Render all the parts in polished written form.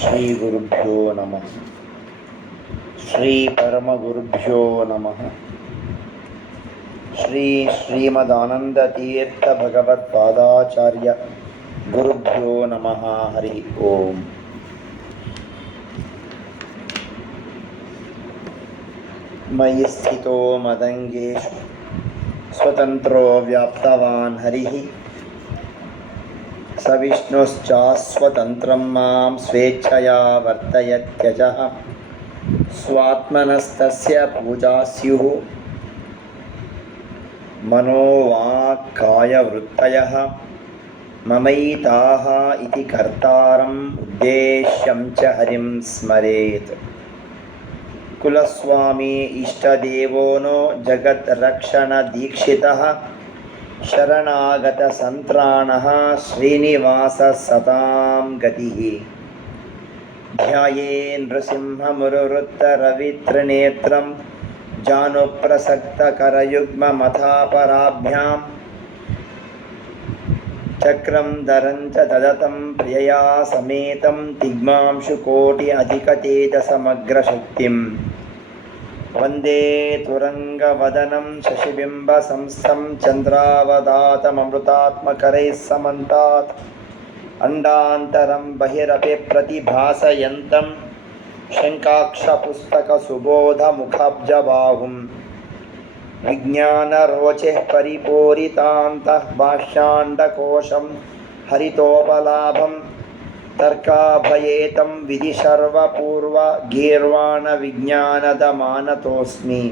ಶ್ರೀ ಗುರುಭ್ಯೋ ನಮಃ. ಶ್ರೀ ಪರಮಗುರುಭ್ಯೋ ನಮಃ. ಶ್ರೀ ಶ್ರೀಮದಾನಂದತೀರ್ಥ ಭಗವತ್ಪಾದಾಚಾರ್ಯ ಗುರುಭ್ಯೋ ನಮಃ. ಹರಿ ಓಂ. ಮಯಿ ಸ್ಥಿತೋ ಮದಂಗೇಶು ಸ್ವತಂತ್ರೋ ವ್ಯಾಪ್ತವಾನ್ ಹರಿಃ ಸ ವಿಷ್ಣುಶ್ಚಾಸ್ವತಂತ್ರಂ ಮಾಂ ಸ್ವೇಚ್ಛಯಾ ವರ್ತಯತ್ಯಜಃ ಸ್ವಾತ್ಮನಸ್ತಸ್ಯ ಪೂಜಾ ಸ್ಯುಃ ಮನೋ ವಾಕ್ ಕಾಯ ವೃತ್ತಯಃ ಮಮೈತಾಃ ಇತಿ ಕರ್ತಾರಂ ಉದ್ದೇಶ್ಯಂ ಚ ಹರಿಂ ಸ್ಮರೇತ್. ಕುಲಸ್ವಾಮಿ ಇಷ್ಟದೇವೋ ನೋ ಜಗದ್ರಕ್ಷಣ ದೀಕ್ಷಿತಃ ಶರಣಾಗತ ಸಂತ್ರಾಣಃ ಶ್ರೀನಿವಾಸ ಸತಾಂ ಗತಿಃ. ಧ್ಯಾಯೇ ನೃಸಿಂಹಮುರುವೃತ್ತ ರವಿತ್ರನೇತ್ರಂ ಜಾನುಪ್ರಸಕ್ತ ಕರಯುಗ್ಮಮಥಾಪರಾಭ್ಯಾಂ ಚಕ್ರಂ ಧರಂಚ ತದತಂ ಪ್ರಿಯಯಾ ಸಮೇತಂ ತಿಗ್ಮಾಂಶುಕೋಟಿ ಅಧಿಕತೇಜಸಮಗ್ರಶಕ್ತಿಂ ವಂದೇ ತುರಂಗವದನಂ ಶಶಿಬಿಂಬ ಸಂಸ್ಥಂ ಚಂದ್ರಾವದಾತಮೃತಾತ್ಮಕರೈಃ ಸಮಂತಾತ್ ಅಂಡಾಂತರಂ ಬಹಿರಪಿ ಪ್ರತಿಭಾಸಯಂತಂ ಶಂಕಾಕ್ಷಪುಸ್ತಕಸುಬೋಧಮುಖಾಬ್ಜಬಾಹುಂ ವಿಜ್ಞಾನರೋಚೆಃ ಪರಿಪೂರಿತಾಂತಃ ಭಾಷ್ಯಾಂಡಕೋಶಂ ಹರಿತೋಪಲಾಭಂ ತರ್ಕಾಭಯೇತಂ ವಿಧಿ ಸರ್ವಪೂರ್ವ ಗೀರ್ವಾಣ ವಿಜ್ಞಾನದ ಮಾನತೋಸ್ಮಿ.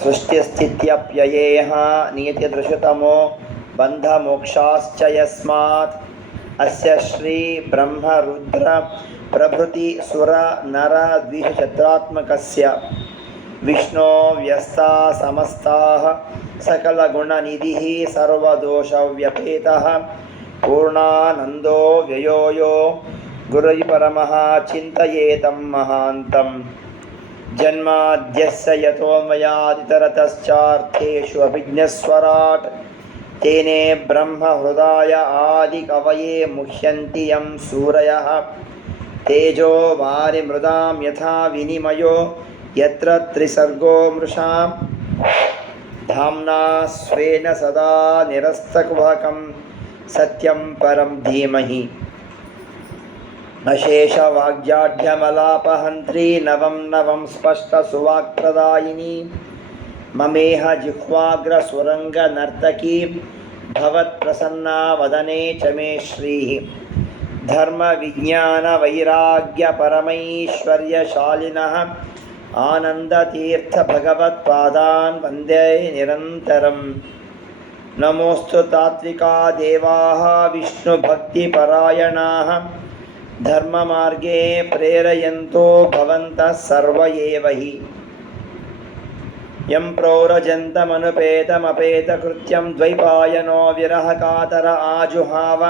ಸೃಷ್ಟಿಸ್ಥಿತ್ಯಪ್ಯಯೇಹ ನಿಯತಿದೃಶತಮೋ ಬಂಧಮೋಕ್ಷಾಶ್ಚ ಯಸ್ಮಾತ್ ಅಸ್ಯ ಶ್ರೀ ಬ್ರಹ್ಮ ರುದ್ರ ಪ್ರಭೃತಿ ಸುರ ನರ ದ್ವಿಷಶತ್ರಾತ್ಮಕಸ್ಯ ವಿಷ್ಣೋ ವ್ಯಸ್ತಾ ಸಮಸ್ತಾಃ ಸಕಲಗುಣನಿಧಿಃ ಸರ್ವದೋಷವ್ಯಪೇತಃ ಪೂರ್ಣಾನಂದೋ ವ್ಯಯೋ ಯೋ ಗುರುಪರಮಃ ಚಿಂತಯೇತಂ ಮಹಾಂತಂ. ಜನ್ಮಾದ್ಯಸ್ಯ ಯತೋನ್ಮಯಾದಿತರತಶ್ಚಾರ್ಥೇಷು ಅಭಿಜ್ಞಸ್ವರಾಟ್ ತೇನೇ ಬ್ರಹ್ಮ ಹೃದಯ ಆದಿ ಕವಯೇ ಮುಹ್ಯಂತಿ ಯಂ ಸೂರಯಃ ತೇಜೋ ವಾರಿಮೃದಾಂ ಯಥಾ ವಿನಿಮಯೋ ಯತ್ರ ತ್ರಿಸರ್ಗೋ ಮೃಷಾ ಧಾಮ್ನಾ ಸ್ವೇನ ಸದಾ ನಿರಸ್ತಕುಹಕಂ ಸತ್ಯಂ ಪರಂ ಧೀಮಹಿ. ಅಶೇಷವಾಗ್ಯಾಢ್ಯಮಲಾಪಹಂತ್ರಿ ನವಂ ನವಂ ಸ್ಪಷ್ಟ ಸುವಾಕ್ಪ್ರದಾಯಿನಿ ಮಮೇಹ ಜಿಹ್ವಾಗ್ರ ಸುರಂಗ ನರ್ತಕೀ ಭವತ್ ಪ್ರಸನ್ನಾ ವದನೆ ಚ ಮೇ ಶ್ರೀಃ. ಧರ್ಮ ವಿಜ್ಞಾನ ವೈರಾಗ್ಯ ಪರಮೈಶ್ವರ್ಯಶಾಲಿನಃ ಆನಂದತೀರ್ಥ ಭಗವತ್ಪಾದಾನ್ ವಂದೇ ನಿರಂತರಂ. ನಮೋಸ್ತು ತಾತ್ವಿಕಾ ದೇವಾಃ ವಿಷ್ಣುಭಕ್ತಿಪರಾಯಣಾಃ ಧರ್ಮಮಾರ್ಗೇ ಪ್ರೇರಯಂತೋ ಭವಂತಃ ಸರ್ವ ಏವ ಹಿ. ಯಂ ಪ್ರೌರಜಂತಮನುಪೇತಮಪೇತಕೃತ್ಯಂ ದ್ವೈಪಾಯನೋ ವಿರಹಕಾತರ ಆಜುಹಾವ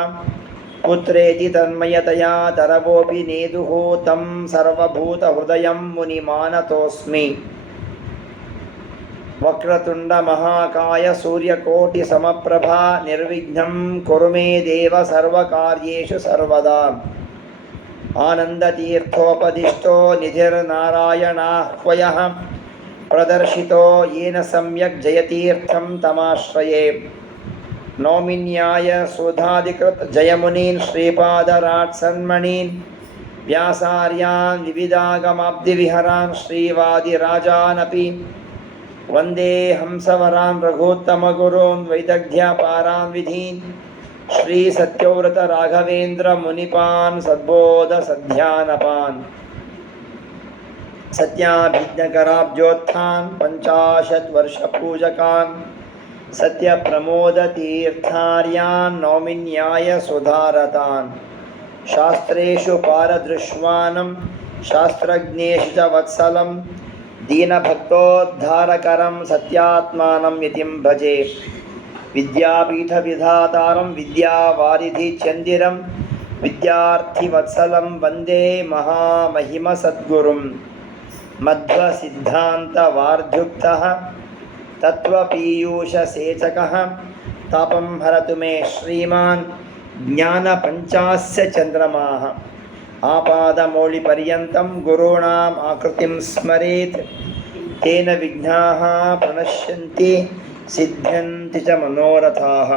ಪುತ್ರೇತಿ ತನ್ಮಯತಯಾ ತರವೋಪಿ ನೇದುಃ तं ಸರ್ವಭೂತಹೃದಯಂ ಮುನಿಮಾನತೋಸ್ಮಿ. ವಕ್ರತುಂಡ ಮಹಾಕಾಯ ಸೂರ್ಯಕೋಟಿ ಸಮಪ್ರಭಾ ನಿರ್ವಿಘ್ನಂ ಕುರು ಮೇ ದೇವ ಸರ್ವಕಾರ್ಯೇಷು ಸರ್ವದಾ. ಆನಂದತೀರ್ಥೋಪದಿಷ್ಟೋ ನಿಧಿರ್ನಾರಾಯಣಾಹ್ವಯಃ ಪ್ರದರ್ಶಿತೋ ಯೇನ ಸಮ್ಯಕ್ ಜಯತೀರ್ಥಂ ತಮಾಶ್ರಯೇ. ನೌಮಿನ್ಯಾಯ ಸುಧಾಧಿಕೃತ ಜಯಮುನೀನ್ ಶ್ರೀಪಾದರಾಟ್ ಸನ್ಮಣೀನ್ ವ್ಯಾಸಾರ್ಯಾನ್ ವಿವಿಧಾಗಮಾಬ್ಧಿವಿಹರಾನ್ ಶ್ರೀವಾದಿರಾಜಾನಪಿ ವಂದೇ ಹಂಸವರಾನ್ ರಘುತ್ತಮಗುರೂನ್ ವೈದಗ್ಧ್ಯಪಾರಾನ್ ವಿಧೀನ್ ಶ್ರೀ ಸತ್ಯವ್ರತ ರಾಘವೇಂದ್ರ ಮುನಿಪಾನ್ ಸದ್ಬೋಧ ಸಧ್ಯಾನಪಾನ್. ಸತ್ಯಾಭಿಜ್ಞಕರಾಬ್ಜೋತ್ಥಾನ್ ಪಂಚಾಶತ್ ವರ್ಷ ಪೂಜಕಾನ್ ಸತ್ಯ ಪ್ರಮೋದ ತೀರ್ಥಾರ್ಯಾನ್ ನೌಮಿನ್ಯಾಯ ಸುಧಾರತಾನ್. ಶಾಸ್ತ್ರೇಷು ಪಾರದೃಶ್ವಾನಂ ಶಾಸ್ತ್ರಜ್ಞೇಷು ಚ ವತ್ಸಲಂ ದೀನಭಕ್ತೋದ್ಧಾರಕರಂ ಸತ್ಯಾತ್ಮಾನಂ ಯತಿಂ ಭಜೆ. ವಿದ್ಯಾಪೀಠವಿಧಾತಾರಂ ವಿದ್ಯಾವಾರಿಧಿ ಚಂದಿರಂ ವಿದ್ಯಾರ್ಥಿವತ್ಸಲಂ ವಂದೇ ಮಹಾಮಹಿಮ ಸದ್ಗುರುಂ. ಮಧ್ವಸಿದ್ಧಾಂತವಾರ್ಧ್ಯುಕ್ತಃ ತತ್ವಪೀಯೂಷಸೇಚಕಃ ತಾಪಂ ಹರತು ಮೇ ಶ್ರೀಮಾನ್ ಜ್ಞಾನಪಂಚಾಸ್ಯ ಚಂದ್ರಮಾಃ ಆಪಾದಮೌಳಿಪರ್ಯಂತಂ ಗುರುಣಾಂ ಆಕೃತಿಂ ಸ್ಮರೇತ್ ತೇನ ವಿಘ್ನಾಃ ಪ್ರಣಶ್ಯಂತಿ ಸಿದ್ಧ್ಯಂತಿ ಚ ಮನೋರಥಾಃ.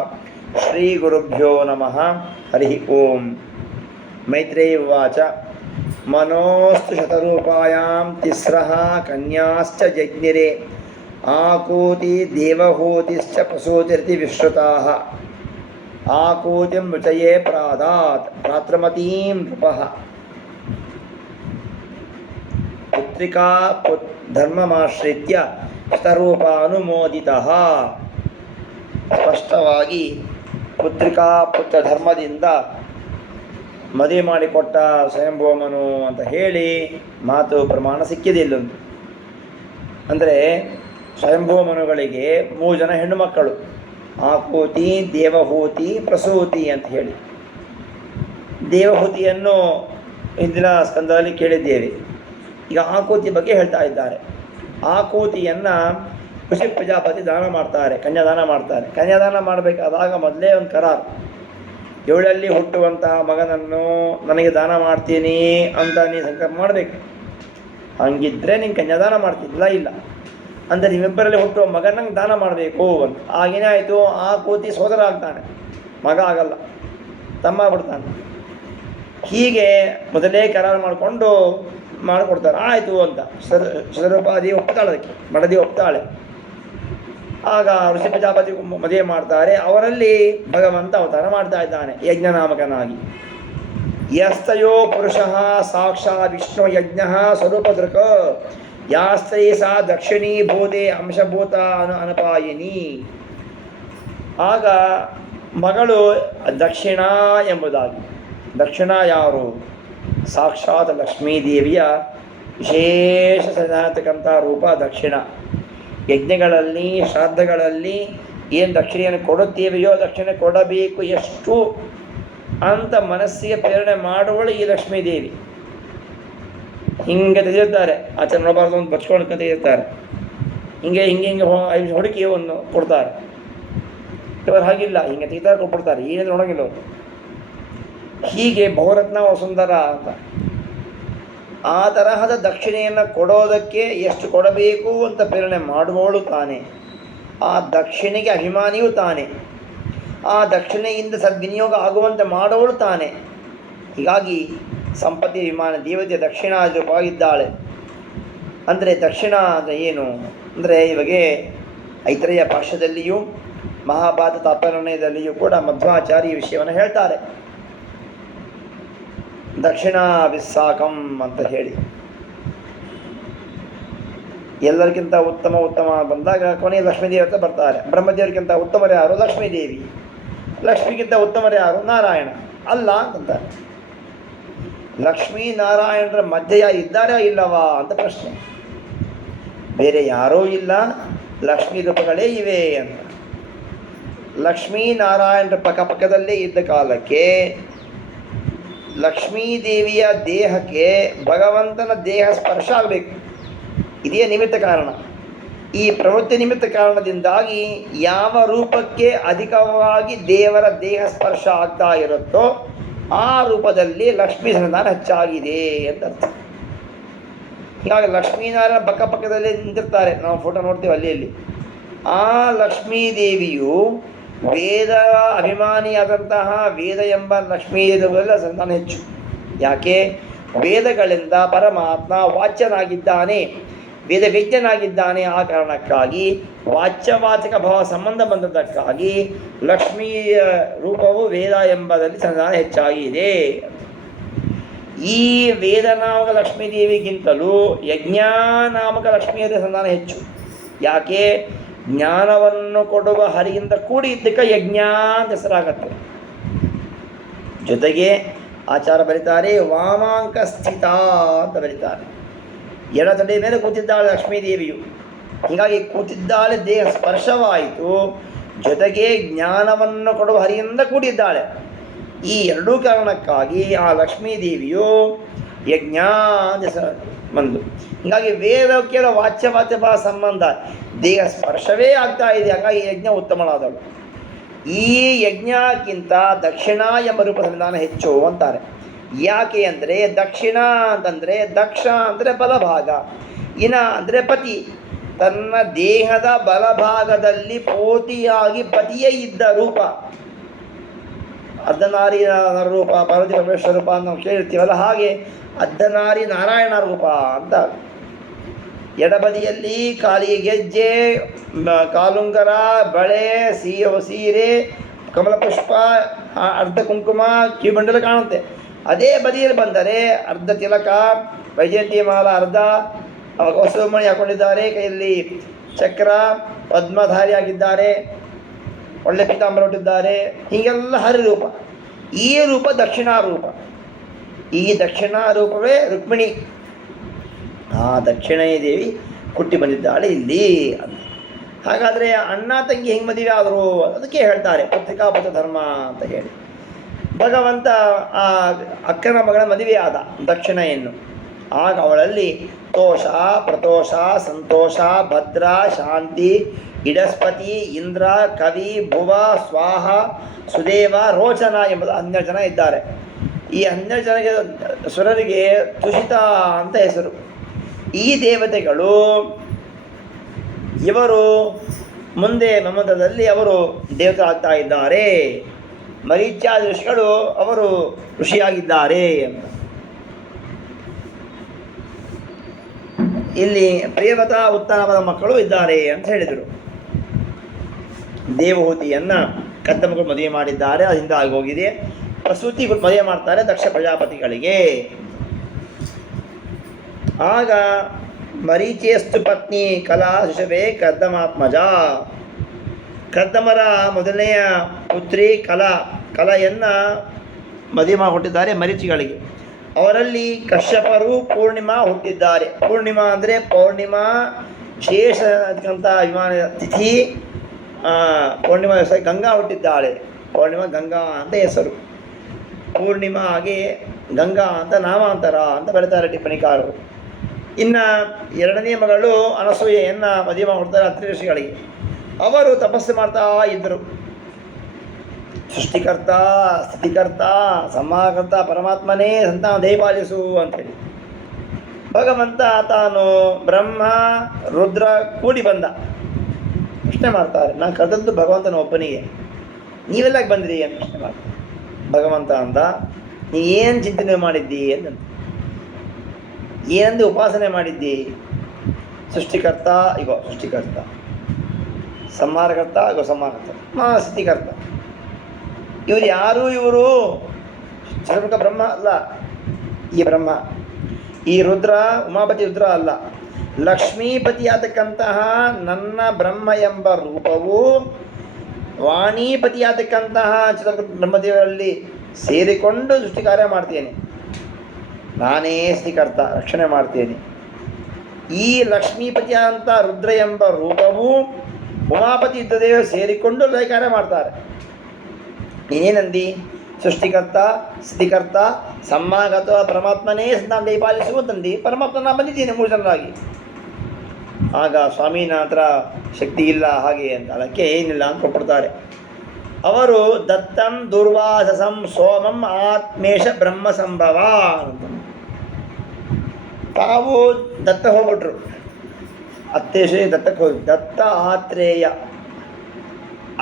ಶ್ರೀ ಗುರುಭ್ಯೋ ನಮಃ. ಹರಿ ಓಂ. ಮೈತ್ರೇಯ ಉವಾಚ. ಮನೋಸ್ತು ಶತರೂಪಾಯಾಂ ತಿಸ್ರಃ ಕನ್ಯಾಶ್ಚ ಜಜ್ಞಿರೆ ಆಕೂತಿ ದೇವಹೂತಿಶ್ಚ ಪ್ರಸೂತಿರಿತಿ ವಿಶ್ರುತಾಃ. ಆಕೂತಿಂ ರುಚಯೇ ಪ್ರಾದಾತ್ ಪ್ರಾತ್ರಮತೀಂ ನೃಪಃ ಪುತ್ರಿಕಾ ಧರ್ಮಮಾಶ್ರಿತ್ಯ ಶತರೂಪಾನುಮೋದಿತಃ. ಸ್ಪಷ್ಟವಾಗಿ ಪುತ್ರಿಕಾ ಪುತ್ರ ಧರ್ಮದಿಂದ ಮದುವೆ ಮಾಡಿಕೊಟ್ಟ ಸ್ವಯಂಭೂಮನು ಅಂತ ಹೇಳಿ ಮಾತು ಪ್ರಮಾಣ ಸಿಕ್ಕಿದೆ ಇಲ್ಲೊಂದು. ಅಂದರೆ ಸ್ವಯಂಭೂಮನುಗಳಿಗೆ 3 ಜನ ಹೆಣ್ಣು ಮಕ್ಕಳು, ಆಕೂತಿ, ದೇವಹೂತಿ, ಪ್ರಸೂತಿ ಅಂತ ಹೇಳಿ. ದೇವಹೂತಿಯನ್ನು ಹಿಂದಿನ ಸ್ಕಂದದಲ್ಲಿ ಕೇಳಿದ್ದೇವೆ. ಈಗ ಆಕೂತಿ ಬಗ್ಗೆ ಹೇಳ್ತಾ ಇದ್ದಾರೆ. ಆಕೂತಿಯನ್ನು ಋಷಿ ಪ್ರಜಾಪತಿ ದಾನ ಮಾಡ್ತಾರೆ, ಕನ್ಯಾದಾನ ಮಾಡ್ತಾರೆ. ಕನ್ಯಾದಾನ ಮಾಡಬೇಕಾದಾಗ ಮೊದಲೇ ಒಂದು ಕರಾರು, 7ರಲ್ಲಿ ಹುಟ್ಟುವಂತಹ ಮಗನನ್ನು ನನಗೆ ದಾನ ಮಾಡ್ತೀನಿ ಅಂತ ನೀನು ಸಂಕಲ್ಪ ಮಾಡಬೇಕು. ಹಂಗಿದ್ರೆ ನೀನು ಕನ್ಯಾದಾನ ಮಾಡ್ತಿದ್ದಿಲ್ಲ. ಇಲ್ಲ ಅಂದರೆ ನಿಮ್ಮಿಬ್ಬರಲ್ಲಿ ಹುಟ್ಟುವ ಮಗನಂಗೆ ದಾನ ಮಾಡಬೇಕು ಅಂತ. ಆಗೇನೇ ಆಯಿತು, ಆಕೂತಿ ಸೋದರ ಆಗ್ತಾನೆ, ಮಗ ಆಗಲ್ಲ, ತಮ್ಮ ಬಿಡ್ತಾನೆ. ಹೀಗೆ ಮೊದಲೇ ಕರಾರು ಮಾಡಿಕೊಂಡು ಮಾಡಿಕೊಡ್ತಾರೆ. ಆಯಿತು ಅಂತ ಶತರೂಪಾದಿ ಒಪ್ತಾಳೆ, ಅದಕ್ಕೆ ಮಡದಿ ಒಪ್ತಾಳೆ. ಆಗ ಋಷಿ ಪ್ರಜಾಪತಿ ಮದುವೆ ಮಾಡ್ತಾರೆ. ಅವರಲ್ಲಿ ಭಗವಂತ ಅವತಾರ ಮಾಡ್ತಾ ಇದ್ದಾನೆ ಯಜ್ಞನಾಮಕನಾಗಿ. ಯಸ್ತಯೋ ಪುರುಷಃ ಸಾಕ್ಷಾತ್ ವಿಷ್ಣು ಯಜ್ಞ ಸ್ವರೂಪದೃಕ್ ಯಾಸ್ತ್ರೈ ಸಾ ದಕ್ಷಿಣೀಭೂತೆ ಅಂಶಭೂತ ಅನಪಾಯಿನಿ. ಆಗ ಮಗಳು ದಕ್ಷಿಣ ಎಂಬುದಾಗಿ. ದಕ್ಷಿಣ ಯಾರು? ಸಾಕ್ಷಾತ್ ಲಕ್ಷ್ಮೀದೇವಿಯ ವಿಶೇಷ ಸರಿಯಾಗಿರ್ತಕ್ಕಂಥ ರೂಪ ದಕ್ಷಿಣ. ಯಜ್ಞಗಳಲ್ಲಿ ಶ್ರಾದ್ದಗಳಲ್ಲಿ ಏನು ದಕ್ಷಿಣೆಯನ್ನು ಕೊಡುತ್ತೇವೆಯೋ ದಕ್ಷಿಣೆ ಕೊಡಬೇಕು ಎಷ್ಟು ಅಂತ ಮನಸ್ಸಿಗೆ ಪ್ರೇರಣೆ ಮಾಡುವಳು ಈ ಲಕ್ಷ್ಮೀದೇವಿ. ಹಿಂಗೆ ತೆಗೆದಿರ್ತಾರೆ, ಆಚರಣೆ ನೋಡಬಾರ್ದು ಒಂದು ಬಚ್ಕೊಂಡು ತೆಗೆದಿರ್ತಾರೆ. ಹಿಂಗೆ ಹಿಂಗೆ ಹಿಂಗೆ ಹುಡುಕಿ ಒಂದು ಕೊಡ್ತಾರೆ. ಇವರು ಹಾಗಿಲ್ಲ, ಹಿಂಗೆ ತೆಗಿತಾರೆ ಕೊಟ್ಬಿಡ್ತಾರೆ, ಏನೇನು ನೋಡೋಂಗಿಲ್ಲ ಅವರು. ಹೀಗೆ ಬಹುರತ್ನ ವಸುಂಧರ ಅಂತ ಆ ತರಹದ ದಕ್ಷಿಣೆಯನ್ನು ಕೊಡೋದಕ್ಕೆ ಎಷ್ಟು ಕೊಡಬೇಕು ಅಂತ ಪ್ರೇರಣೆ ಮಾಡುವವಳು ತಾನೆ. ಆ ದಕ್ಷಿಣೆಗೆ ಅಭಿಮಾನಿಯೂ ತಾನೆ. ಆ ದಕ್ಷಿಣೆಯಿಂದ ಸದ್ವಿನಿಯೋಗ ಆಗುವಂತೆ ಮಾಡುವವಳು ತಾನೆ. ಹೀಗಾಗಿ ಸಂಪತ್ತಿ ವಿಮಾನ ದೇವತೆ ದಕ್ಷಿಣಾರೂಪವಾಗಿದ್ದಾಳೆ. ಅಂದರೆ ದಕ್ಷಿಣ ಅಂದರೆ ಏನು ಅಂದರೆ, ಇವಾಗ ಐತರೇಯ ಭಾಷ್ಯದಲ್ಲಿಯೂ ಮಹಾಭಾರತ ತಾತ್ಪರ್ಯದಲ್ಲಿಯೂ ಕೂಡ ಮಧ್ವಾಚಾರ್ಯ ಈ ವಿಷಯವನ್ನು ಹೇಳ್ತಾರೆ. ದಕ್ಷಿಣ ವಿಸ್ಸಾಕಂ ಅಂತ ಹೇಳಿ ಎಲ್ಲರಿಗಿಂತ ಉತ್ತಮ ಬಂದಾಗ ಕೊನೆಯ ಲಕ್ಷ್ಮೀದೇವಿ ಅಂತ ಬರ್ತಾರೆ. ಬ್ರಹ್ಮದೇವರಿಗಿಂತ ಉತ್ತಮರು ಯಾರು? ಲಕ್ಷ್ಮೀದೇವಿ. ಲಕ್ಷ್ಮಿಗಿಂತ ಉತ್ತಮರು ಯಾರು? ನಾರಾಯಣ. ಅಲ್ಲ ಅಂತಂತಾರೆ. ಲಕ್ಷ್ಮೀ ನಾರಾಯಣರ ಮಧ್ಯೆ ಇದ್ದಾರಾ ಇಲ್ಲವಾ ಅಂತ ಪ್ರಶ್ನೆ. ಬೇರೆ ಯಾರೂ ಇಲ್ಲ, ಲಕ್ಷ್ಮೀ ರೂಪಗಳೇ ಇವೆ ಅಂತ. ಲಕ್ಷ್ಮೀ ನಾರಾಯಣರ ಪಕ್ಕದಲ್ಲೇ ಇದ್ದ ಕಾಲಕ್ಕೆ ಲಕ್ಷ್ಮೀದೇವಿಯ ದೇಹಕ್ಕೆ ಭಗವಂತನ ದೇಹ ಸ್ಪರ್ಶ ಆಗಬೇಕು. ಇದೇ ನಿಮಿತ್ತ ಕಾರಣ. ಈ ಪ್ರವೃತ್ತಿ ನಿಮಿತ್ತ ಕಾರಣದಿಂದಾಗಿ ಯಾವ ರೂಪಕ್ಕೆ ಅಧಿಕವಾಗಿ ದೇವರ ದೇಹ ಸ್ಪರ್ಶ ಆಗ್ತಾ ಇರುತ್ತೋ ಆ ರೂಪದಲ್ಲಿ ಲಕ್ಷ್ಮೀ ಸನ್ನಿಧಾನ ಹೆಚ್ಚಾಗಿದೆ ಅಂತ ಅರ್ಥ. ಹೀಗಾಗಿ ಲಕ್ಷ್ಮೀನಾರಾಯಣ ಪಕ್ಕದಲ್ಲೇ ನಿಂತಿರ್ತಾರೆ, ನಾವು ಫೋಟೋ ನೋಡ್ತೀವಿ ಅಲ್ಲಿ. ಆ ಲಕ್ಷ್ಮೀದೇವಿಯು ವೇದ ಅಭಿಮಾನಿಯಾದಂತಹ ವೇದ ಎಂಬ ಲಕ್ಷ್ಮೀದೇವಿಯಲ್ಲ ಸಂತಾನ ಹೆಚ್ಚು. ಯಾಕೆ? ವೇದಗಳಿಂದ ಪರಮಾತ್ಮ ವಾಚ್ಯನಾಗಿದ್ದಾನೆ, ವೇದವೇದ್ಯನಾಗಿದ್ದಾನೆ. ಆ ಕಾರಣಕ್ಕಾಗಿ ವಾಚ್ಯವಾಚಕ ಭಾವ ಸಂಬಂಧ ಬಂದದ್ದಕ್ಕಾಗಿ ಲಕ್ಷ್ಮೀಯ ರೂಪವು ವೇದ ಎಂಬುದರಲ್ಲಿ ಸಂತಾನ ಹೆಚ್ಚಾಗಿದೆ. ಈ ವೇದನಾಮಕ ಲಕ್ಷ್ಮೀದೇವಿಗಿಂತಲೂ ಯಜ್ಞಾನಾಮಕ ಲಕ್ಷ್ಮೀದೇವಿ ಸಂತಾನ ಹೆಚ್ಚು. ಯಾಕೆ? ಜ್ಞಾನವನ್ನು ಕೊಡುವ ಹರಿಯಿಂದ ಕೂಡಿ ಇದ್ದಕ್ಕೆ ಯಜ್ಞ ಅಂತ ಹೆಸರಾಗತ್ತೆ. ಜೊತೆಗೆ ಆಚಾರ ಬರೀತಾರೆ, ವಾಮಾಂಕ ಸ್ಥಿತ ಅಂತ ಬರೀತಾರೆ. ಎಡತಡೆ ಮೇಲೆ ಕೂತಿದ್ದಾಳೆ ಲಕ್ಷ್ಮೀದೇವಿಯು. ಹೀಗಾಗಿ ಕೂತಿದ್ದಾಳೆ, ದೇಹ ಸ್ಪರ್ಶವಾಯಿತು, ಜೊತೆಗೆ ಜ್ಞಾನವನ್ನು ಕೊಡುವ ಹರಿಯಿಂದ ಕೂಡಿದ್ದಾಳೆ. ಈ ಎರಡೂ ಕಾರಣಕ್ಕಾಗಿ ಆ ಲಕ್ಷ್ಮೀದೇವಿಯು ಯಜ್ಞ ಬಂದು. ಹೀಗಾಗಿ ವೇದಕ್ಕೆ ವಾಚ್ಯ ಸಂಬಂಧ ದೇಹ ಸ್ಪರ್ಶವೇ ಆಗ್ತಾ ಇದೆ. ಹಾಗಾಗಿ ಯಜ್ಞ ಉತ್ತಮಳಾದಳು. ಈ ಯಜ್ಞಕ್ಕಿಂತ ದಕ್ಷಿಣ ಎಂಬ ರೂಪ ಸಂವಿಧಾನ ಹೆಚ್ಚು ಅಂತಾರೆ. ಯಾಕೆ ಅಂದರೆ ದಕ್ಷಿಣ ಅಂತಂದರೆ ದಕ್ಷ ಅಂದರೆ ಬಲಭಾಗ, ಇನ ಅಂದರೆ ಪತಿ. ತನ್ನ ದೇಹದ ಬಲಭಾಗದಲ್ಲಿ ಪೋತಿಯಾಗಿ ಪತಿಯೇ ಇದ್ದ ರೂಪ ಅರ್ಧನಾರಿ ರೂಪ, ಪಾರ್ವತಿ ಪರಮೇಶ್ವರ ರೂಪ ಅಂತ ನಾವು ಕೇಳಿರ್ತೀವಲ್ಲ, ಹಾಗೆ ಅರ್ಧನಾರಿ ನಾರಾಯಣ ರೂಪ ಅಂತ. ಎಡಬದಿಯಲ್ಲಿ ಕಾಲಿಗೆ ಗೆಜ್ಜೆ, ಕಾಲುಂಗರ, ಬಳೆ, ಸೀರೆ, ಕಮಲ ಪುಷ್ಪ, ಅರ್ಧ ಕುಂಕುಮ, ಕಿವಿಮಂಡಲ ಕಾಣುತ್ತೆ. ಅದೇ ಬದಿಯಲ್ಲಿ ಬಂದರೆ ಅರ್ಧ ತಿಲಕ, ವೈಜಯಂತಿ ಮಾಲ ಅರ್ಧ, ಕೌಸ್ತುಭಮಣಿ ಹಾಕೊಂಡಿದ್ದಾರೆ, ಕೈಯಲ್ಲಿ ಚಕ್ರ, ಪದ್ಮಧಾರಿಯಾಗಿದ್ದಾರೆ, ಒಳ್ಳೆ ಪೀತಾಂಬರ ಹೊಟ್ಟಿದ್ದಾರೆ, ಹೀಗೆಲ್ಲ ಹರಿರೂಪ. ಈ ರೂಪ ದಕ್ಷಿಣ ರೂಪ. ಈ ದಕ್ಷಿಣ ರೂಪವೇ ರುಕ್ಮಿಣಿ. ಆ ದಕ್ಷಿಣೇ ದೇವಿ ಹುಟ್ಟಿ ಬಂದಿದ್ದಾಳೆ ಇಲ್ಲಿ ಅಂತ. ಹಾಗಾದರೆ ಅಣ್ಣ ತಂಗಿ ಹೆಂಗೆ ಮದುವೆ ಆದರು ಅದಕ್ಕೆ ಹೇಳ್ತಾರೆ ಪತ್ರಿಕಾಪಥ ಧರ್ಮ ಅಂತ ಹೇಳಿ. ಭಗವಂತ ಆ ಅಕ್ಕನ ಮಗಳ ಮದುವೆ ಆದ ದಕ್ಷಿಣೆಯನ್ನು. ಆಗ ಅವಳಲ್ಲಿ ತೋಷ, ಪ್ರತೋಷ, ಸಂತೋಷ, ಭದ್ರ, ಶಾಂತಿ, ಇಡಸ್ಪತಿ, ಇಂದ್ರ, ಕವಿ, ಭುವ, ಸ್ವಾಹ, ಸುದೇವ, ರೋಚನ ಎಂಬುದು 12 ಜನ ಇದ್ದಾರೆ. ಈ 12 ಜನಕ್ಕೆ ಸುರರಿಗೆ ತುಷಿತ ಅಂತ ಹೆಸರು. ಈ ದೇವತೆಗಳು ಇವರು ಮುಂದೆ ಮಮದದಲ್ಲಿ ಅವರು ದೇವತೆ ಆಗ್ತಾ ಇದ್ದಾರೆ. ಮರೀಚ್ಯಾದಿ ಋಷಿಗಳು ಅವರು ಋಷಿಯಾಗಿದ್ದಾರೆ ಅಂತ. ಇಲ್ಲಿ ಪ್ರಿಯವತಾ ಉತ್ತಮದ ಮಕ್ಕಳು ಇದ್ದಾರೆ ಅಂತ ಹೇಳಿದರು. ದೇವಹೂತಿಯನ್ನು ಕದ್ದಮಗಳು ಮದುವೆ ಮಾಡಿದ್ದಾರೆ, ಅದರಿಂದ ಆಗೋಗಿದೆ. ಪ್ರಸೂತಿ ಮದುವೆ ಮಾಡ್ತಾರೆ ದಕ್ಷ ಪ್ರಜಾಪತಿಗಳಿಗೆ. ಆಗ ಮರೀಚೇಸ್ತು ಪತ್ನಿ ಕಲಾ ಶಿಶುವೆ ಕರ್ದಮಾತ್ಮಜ. ಕರ್ದಮರ ಮೊದಲನೆಯ ಪುತ್ರಿ ಕಲೆಯನ್ನು ಮದುವೆ ಹುಟ್ಟಿದ್ದಾರೆ ಮರೀಚಿಗಳಿಗೆ. ಅವರಲ್ಲಿ ಕಶ್ಯಪರು ಪೂರ್ಣಿಮಾ ಹುಟ್ಟಿದ್ದಾರೆ. ಪೂರ್ಣಿಮಾ ಅಂದರೆ ಪೌರ್ಣಿಮಾ ಶೇಷ ಅಂತಕ್ಕಂಥ ವಿಮಾನ ತಿಥಿ. ಪೂರ್ಣಿಮಾ ಹೆಸರು ಗಂಗಾ ಹುಟ್ಟಿದ್ದಾಳೆ. ಪೌರ್ಣಿಮಾ ಗಂಗಾ ಅಂತ ಹೆಸರು. ಪೂರ್ಣಿಮಾ ಹಾಗೆ ಗಂಗಾ ಅಂತ ನಾಮಾಂತರ ಅಂತ ಬರೀತಾರೆ ಟಿಪ್ಪಣಿಕಾರರು. ಇನ್ನು 2ನೇ ಮಗಳು ಅನಸೂಯೆಯನ್ನು ಮದುವೆ ಹುಡ್ತಾರೆ ಅತ್ರಿ ಋಷಿಗಳಿಗೆ. ಅವರು ತಪಸ್ಸು ಮಾಡ್ತಾ ಇದ್ದರು. ಸೃಷ್ಟಿಕರ್ತ, ಸ್ಥಿತಿಕರ್ತ, ಸಂಹಾರಕರ್ತ ಪರಮಾತ್ಮನೇ ಸಂತಾನ ದಯಪಾಲಿಸು ಅಂಥೇಳಿ. ಭಗವಂತ ತಾನು ಬ್ರಹ್ಮ ರುದ್ರ ಕೂಡಿ ಬಂದ. ಪ್ರಶ್ನೆ ಮಾಡ್ತಾರೆ, ನಾನು ಕರೆದದ್ದು ಭಗವಂತನ ಒಬ್ಬನಿಗೆ, ನೀವೆಲ್ಲಾಗ ಬಂದಿರಿ ಅಂತ ಪ್ರಶ್ನೆ ಮಾಡ್ತಾರೆ. ಭಗವಂತ ಅಂದ, ನೀ ಏನು ಚಿಂತನೆ ಮಾಡಿದ್ದಿ ಅಂತಂತ. ಏನಂದು ಉಪಾಸನೆ ಮಾಡಿದ್ದಿ? ಸೃಷ್ಟಿಕರ್ತ ಇಗೋ ಸೃಷ್ಟಿಕರ್ತ, ಸಂಹಾರಕರ್ತ ಇಗೋ ಸಂಹಾರಕರ್ತ, ಸ್ಥಿತಿಕರ್ತ. ಇವರು ಯಾರು? ಇವರು ಚತುರ್ಮುಖ ಬ್ರಹ್ಮ ಅಲ್ಲ. ಈ ಬ್ರಹ್ಮ, ಈ ರುದ್ರ ಉಮಾಪತಿ ರುದ್ರ ಅಲ್ಲ. ಲಕ್ಷ್ಮೀಪತಿಯಾದಕ್ಕಂತಹ ನನ್ನ ಬ್ರಹ್ಮ ಎಂಬ ರೂಪವು ವಾಣಿಪತಿಯಾದಕ್ಕಂತಹ ಚತುರ್ಮುಖ ಬ್ರಹ್ಮದೇವರಲ್ಲಿ ಸೇರಿಕೊಂಡು ಸೃಷ್ಟಿ ಕಾರ್ಯ ಮಾಡ್ತೇನೆ. ನಾನೇ ಸ್ಥಿತಿಕರ್ತ, ರಕ್ಷಣೆ ಮಾಡ್ತೇನೆ. ಈ ಲಕ್ಷ್ಮೀಪತಿಯಾದಂಥ ರುದ್ರ ಎಂಬ ರೂಪವು ಉಮಾಪತಿ ಯುದ್ಧದೇವ ಸೇರಿಕೊಂಡು ಲಯ ಕಾರ್ಯ ಮಾಡ್ತಾರೆ. ನೀನೇನಂದಿ? ಸೃಷ್ಟಿಕರ್ತ, ಸ್ಥಿತಿಕರ್ತ, ಸಂಹಾರಕರ್ತ ಪರಮಾತ್ಮನೇ ಸಂತಾನ ದಯಪಾಲಿಸುವುದಂದಿ. ಪರಮಾತ್ಮನ ಬಂದಿದ್ದೀನಿ 3 ಜನರಾಗಿ. ಆಗ ಸ್ವಾಮಿ ನನ್ನ ಹತ್ರ ಶಕ್ತಿ ಇಲ್ಲ ಹಾಗೆ ಅಂತ. ಅದಕ್ಕೆ ಏನಿಲ್ಲ ಅಂತ ಕೊಟ್ಬಿಡ್ತಾರೆ. ಅವರು ದತ್ತಂ ದುರ್ವಾಸಸಂ ಸೋಮಂ ಆತ್ಮೇಶ ಬ್ರಹ್ಮ ಸಂಭವ ಅಂತ. ತಾವು ದತ್ತ ಹೋಗ್ಬಿಟ್ರು. ಅತ್ತೇಶೇ ದತ್ತಕ್ಕೆ ಹೋಗಿ ದತ್ತ ಆತ್ರೇಯ,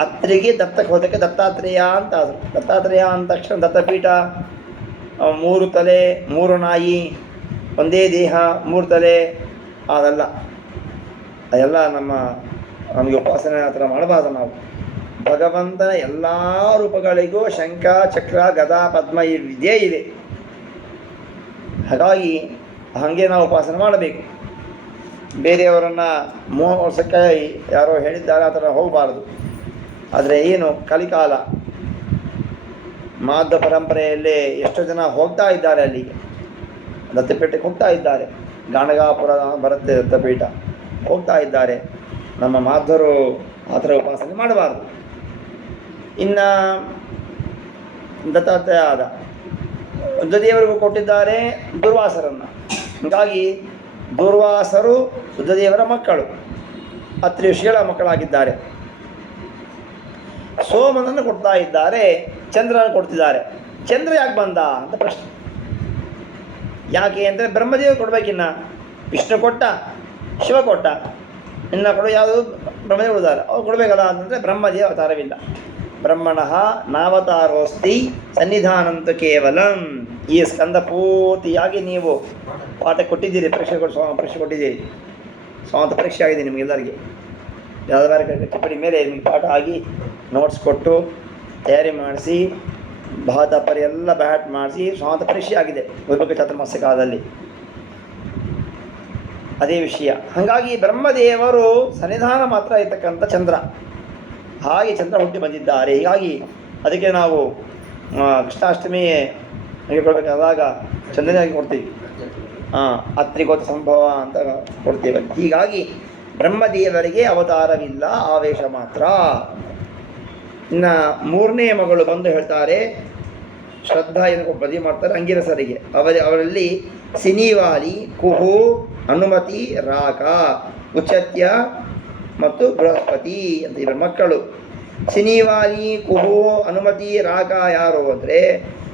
ಅತ್ರಿಗೆ ದತ್ತಕ್ಕೆ ಹೋದಕ್ಕೆ ದತ್ತಾತ್ರೇಯ ಅಂತ ಆದರು. ದತ್ತಾತ್ರೇಯ ಅಂದ ತಕ್ಷಣ ದತ್ತಪೀಠ, 3 ತಲೆ 3 ನಾಯಿ, ಒಂದೇ ದೇಹ 3 ತಲೆ, ಅದಲ್ಲ. ಅದೆಲ್ಲ ನಮಗೆ ಉಪಾಸನೆ ಆ ಥರ ಮಾಡಬಾರ್ದು ನಾವು. ಭಗವಂತನ ಎಲ್ಲ ರೂಪಗಳಿಗೂ ಶಂಖ, ಚಕ್ರ, ಗದಾ, ಪದ್ಮ ಇದೇ ಇವೆ. ಹಾಗಾಗಿ ಹಾಗೆ ನಾವು ಉಪಾಸನೆ ಮಾಡಬೇಕು. ಬೇರೆಯವರನ್ನು 3 ವರ್ಷಕ್ಕೆ ಯಾರೋ ಹೇಳಿದ್ದಾರೆ ಆ ಥರ ಹೋಗಬಾರ್ದು. ಆದರೆ ಏನು ಕಲಿಕಾಲ, ಮಾಧ್ವ ಪರಂಪರೆಯಲ್ಲಿ ಎಷ್ಟೋ ಜನ ಹೋಗ್ತಾ ಇದ್ದಾರೆ ಅಲ್ಲಿಗೆ, ದತ್ತಪೀಠಕ್ಕೆ ಹೋಗ್ತಾ ಇದ್ದಾರೆ. ಗಾಣಗಾಪುರ ಬರುತ್ತೆ ದತ್ತಪೀಠ, ಹೋಗ್ತಾ ಇದ್ದಾರೆ. ನಮ್ಮ ಮಾಧ್ವರು ಆ ಥರ ಉಪಾಸನೆ ಮಾಡಬಾರ್ದು. ಇನ್ನು ದತ್ತಾತ್ರೇಯ ಆದ ರುದ್ರದೇವರಿಗೂ ಕೊಟ್ಟಿದ್ದಾರೆ ದುರ್ವಾಸರನ್ನು. ಹೀಗಾಗಿ ದುರ್ವಾಸರು ರುದ್ರದೇವರ ಮಕ್ಕಳು, ಅತ್ರಿ ಋಷಿಗಳ ಮಕ್ಕಳಾಗಿದ್ದಾರೆ. ಸೋಮನನ್ನು ಕೊಡ್ತಾ ಇದ್ದಾರೆ, ಚಂದ್ರನ ಕೊಡ್ತಿದ್ದಾರೆ. ಚಂದ್ರ ಯಾಕೆ ಬಂದ ಅಂತ ಪ್ರಶ್ನೆ. ಯಾಕೆ ಅಂದರೆ ಬ್ರಹ್ಮದೇವ ಕೊಡಬೇಕಿನ್ನ, ವಿಷ್ಣು ಕೊಟ್ಟ, ಶಿವ ಕೊಟ್ಟ, ಇನ್ನು ಕೊಡು ಯಾವುದು ಬ್ರಹ್ಮದೇವ ಕೊಡ್ತಾರೆ, ಅವ್ರು ಕೊಡಬೇಕಲ್ಲ ಅಂತಂದರೆ ಬ್ರಹ್ಮದೇವ ಅವತಾರವಿಲ್ಲ. ಬ್ರಹ್ಮಣಃ ನಾವತಾರೋಸ್ತಿ ಸನ್ನಿಧಾನಂತ ಕೇವಲಂ. ಈ ಸ್ಕಂದ ಪೂರ್ತಿಯಾಗಿ ನೀವು ಪಾಠ ಕೊಟ್ಟಿದ್ದೀರಿ, ಪರೀಕ್ಷೆ ಕೊಟ್ಟಿದ್ದೀರಿ. ಸ್ವಂತ ಪರೀಕ್ಷೆ ಆಗಿದೆ ನಿಮಗೆಲ್ಲರಿಗೆ. ಯಾವುದಾದ್ರು ಟಿಪ್ಪಣಿ ಮೇಲೆ ನಿಮಗೆ ಪಾಠ ಆಗಿ ನೋಟ್ಸ್ ಕೊಟ್ಟು ತಯಾರಿ ಮಾಡಿಸಿ ಭಾತಪರಿ ಎಲ್ಲ ಬ್ಯಾಟ್ ಮಾಡಿಸಿ ಸ್ವಂತ ಪರೀಕ್ಷೆ ಆಗಿದೆ ಗುರುಮುಖ ಚಾತುರ್ಮಾಸ್ಯ ಕಾಲದಲ್ಲಿ. ಅದೇ ವಿಷಯ. ಹಾಗಾಗಿ ಬ್ರಹ್ಮದೇವರು ಸನ್ನಿಧಾನ ಮಾತ್ರ ಇರ್ತಕ್ಕಂಥ ಚಂದ್ರ, ಹಾಗೆ ಚಂದ್ರ ಹುಟ್ಟಿ ಬಂದಿದ್ದಾರೆ. ಹೀಗಾಗಿ ಅದಕ್ಕೆ ನಾವು ಕೃಷ್ಣಾಷ್ಟಮಿ ಕೊಡಬೇಕಾದಾಗ ಚಂದ್ರನಾಗಿ ಕೊಡ್ತೀವಿ, ಅತ್ರಿಗೋತ ಸಂಭವ ಅಂತ ಕೊಡ್ತೇವೆ. ಹೀಗಾಗಿ ಬ್ರಹ್ಮದೇವರಿಗೆ ಅವತಾರವಿಲ್ಲ, ಆವೇಶ ಮಾತ್ರ. ಇನ್ನು ಮೂರನೇ ಮಗಳು ಬಂದು ಹೇಳ್ತಾರೆ, ಶ್ರದ್ಧಾ ಏನು ಮದುವೆ ಮಾಡ್ತಾರೆ ಅಂಗಿರಸರಿಗೆ. ಅವರಲ್ಲಿ ಸಿನಿವಾಲಿ, ಕುಹು, ಅನುಮತಿ, ರಾಕ, ಉಚತ್ಯ ಮತ್ತು ಬೃಹಸ್ಪತಿ ಅಂತ ಇವರು ಮಕ್ಕಳು. ಸಿನಿವಾಲಿ, ಕುಹು, ಅನುಮತಿ, ರಾಕ ಯಾರು ಅಂದರೆ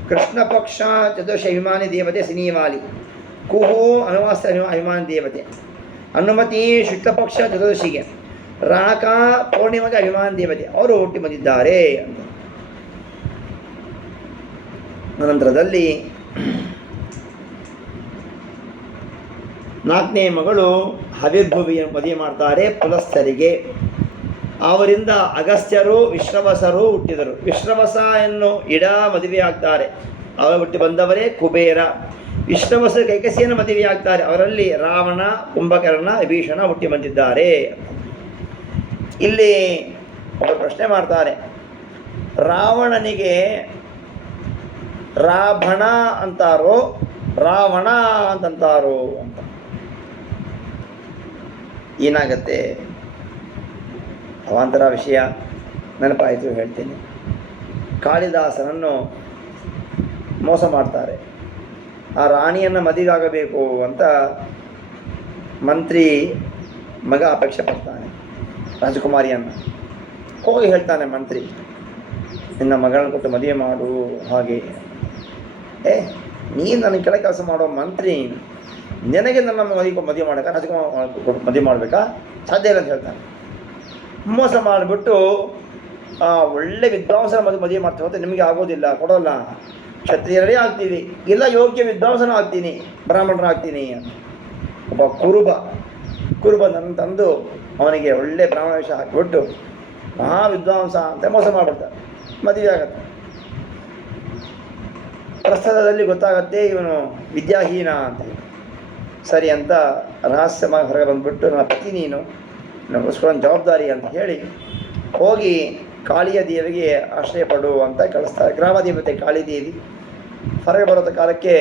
ಕೃಷ್ಣ ಪಕ್ಷ ಚತುರ್ಶ ಅಭಿಮಾನಿ ದೇವತೆ ಸಿನಿವಾಲಿ, ಕುಹು ಅಮಾವಾಸ್ಯ ಅಭಿಮಾನಿ ದೇವತೆ, ಅನುಮತಿ ಶುಕ್ಲಪಕ್ಷ ಚತುರ್ದಶಿಗೆ, ರಾಕ ಪೌರ್ಣಿಮೆಗೆ ಅಭಿಮಾನಿ ದೇವತೆ. ಅವರು ಹುಟ್ಟಿ ಬಂದಿದ್ದಾರೆ ಅಂತ. ನಂತರದಲ್ಲಿ ನಾಲ್ಕನೇ ಮಗಳು ಹವಿರ್ಭುವಿಯ ಮದುವೆ ಮಾಡ್ತಾರೆ ಪುಲಸ್ಥರಿಗೆ. ಅವರಿಂದ ಅಗಸ್ತ್ಯರು, ವಿಶ್ರವಸರು ಹುಟ್ಟಿದರು. ವಿಶ್ರವಸ ಎನ್ನು ಇಡ ಮದುವೆ ಆಗ್ತಾರೆ, ಅವರು ಹುಟ್ಟಿ ಬಂದವರೇ ಕುಬೇರ. ವಿಶ್ರವಸ ಕೈಕಸಿಯನ್ನು ಮದುವೆ ಆಗ್ತಾರೆ, ಅವರಲ್ಲಿ ರಾವಣ, ಕುಂಭಕರ್ಣ, ವಿಭೀಷಣ ಹುಟ್ಟಿ ಬಂದಿದ್ದಾರೆ. ಇಲ್ಲಿ ಅವರು ಪ್ರಶ್ನೆ ಮಾಡ್ತಾರೆ, ರಾವಣನಿಗೆ ರಾಭಣ ಅಂತಾರೋ ರಾವಣ ಅಂತಂತಾರೋ ಅಂತ. ಏನಾಗತ್ತೆ ಅವಾಂತರ ವಿಷಯ ನೆನಪಾಯಿತು, ಹೇಳ್ತೀನಿ. ಕಾಳಿದಾಸನನ್ನು ಮೋಸ ಮಾಡ್ತಾರೆ. ಆ ರಾಣಿಯನ್ನು ಮದುವೆಯಾಗಬೇಕು ಅಂತ ಮಂತ್ರಿ ಮಗ ಅಪೇಕ್ಷೆ ಪಡ್ತಾನೆ, ರಾಜಕುಮಾರಿಯನ್ನು. ಹೋಗಿ ಹೇಳ್ತಾನೆ ಮಂತ್ರಿ, ನಿನ್ನ ಮಗಳನ್ನ ಕೊಟ್ಟು ಮದುವೆ ಮಾಡು. ಹಾಗೆ ನೀನು ನನಗೆ ಕೆಳ ಕೆಲಸ ಮಾಡೋ ಮಂತ್ರಿ, ನಿನಗೆ ನನ್ನ ಮದುವೆ ಮಾಡೋಕೆ ರಾಜಕುಮಾರ ಮದುವೆ ಮಾಡಬೇಕಾ? ಸಾಧ್ಯ ಇಲ್ಲ ಅಂತ ಹೇಳ್ತಾನೆ. ಮೋಸ ಮಾಡಿಬಿಟ್ಟು ಒಳ್ಳೆ ವಿದ್ವಾಂಸನ ಮದುವೆ ಮಾಡ್ತೀವಿ ಅಂತ ನಿಮಗೆ ಆಗೋದಿಲ್ಲ, ಕೊಡೋಲ್ಲ. ಕ್ಷತ್ರಿಯರೇ ಆಗ್ತೀವಿ, ಇಲ್ಲ ಯೋಗ್ಯ ವಿದ್ವಾಂಸನ ಆಗ್ತೀನಿ, ಬ್ರಾಹ್ಮಣರ ಆಗ್ತೀನಿ ಅಂತ. ಒಬ್ಬ ಕುರುಬ ನನ್ನ ತಂದು ಅವನಿಗೆ ಒಳ್ಳೆ ಬ್ರಾಹ್ಮಣ ವೇಷ ಹಾಕಿಬಿಟ್ಟು ಮಹಾ ವಿದ್ವಾಂಸ ಅಂತ ಮೋಸ ಮಾಡಿಬಿಡ್ತಾರೆ. ಮದುವೆ ಆಗತ್ತೆ. ಪ್ರಸ್ತುತದಲ್ಲಿ ಗೊತ್ತಾಗತ್ತೆ ಇವನು ವಿದ್ಯಾಹೀನ ಅಂತ. ಸರಿ ಅಂತ ರಹಸ್ಯವಾಗಿ ಹೊರಗೆ ಬಂದುಬಿಟ್ಟು ನನ್ನ ಪತಿ ನೀನು ನಮಗೋಸ್ಕರ ಜವಾಬ್ದಾರಿ ಅಂತ ಹೇಳಿ ಹೋಗಿ ಕಾಳಿಯ ದೇವಿಗೆ ಆಶ್ರಯ ಪಡು ಅಂತ ಕಳಿಸ್ತಾರೆ. ಗ್ರಾಮ ದೇವತೆ ಕಾಳಿದೇವಿ ಹೊರಗೆ ಬರೋ ಕಾಲಕ್ಕೆ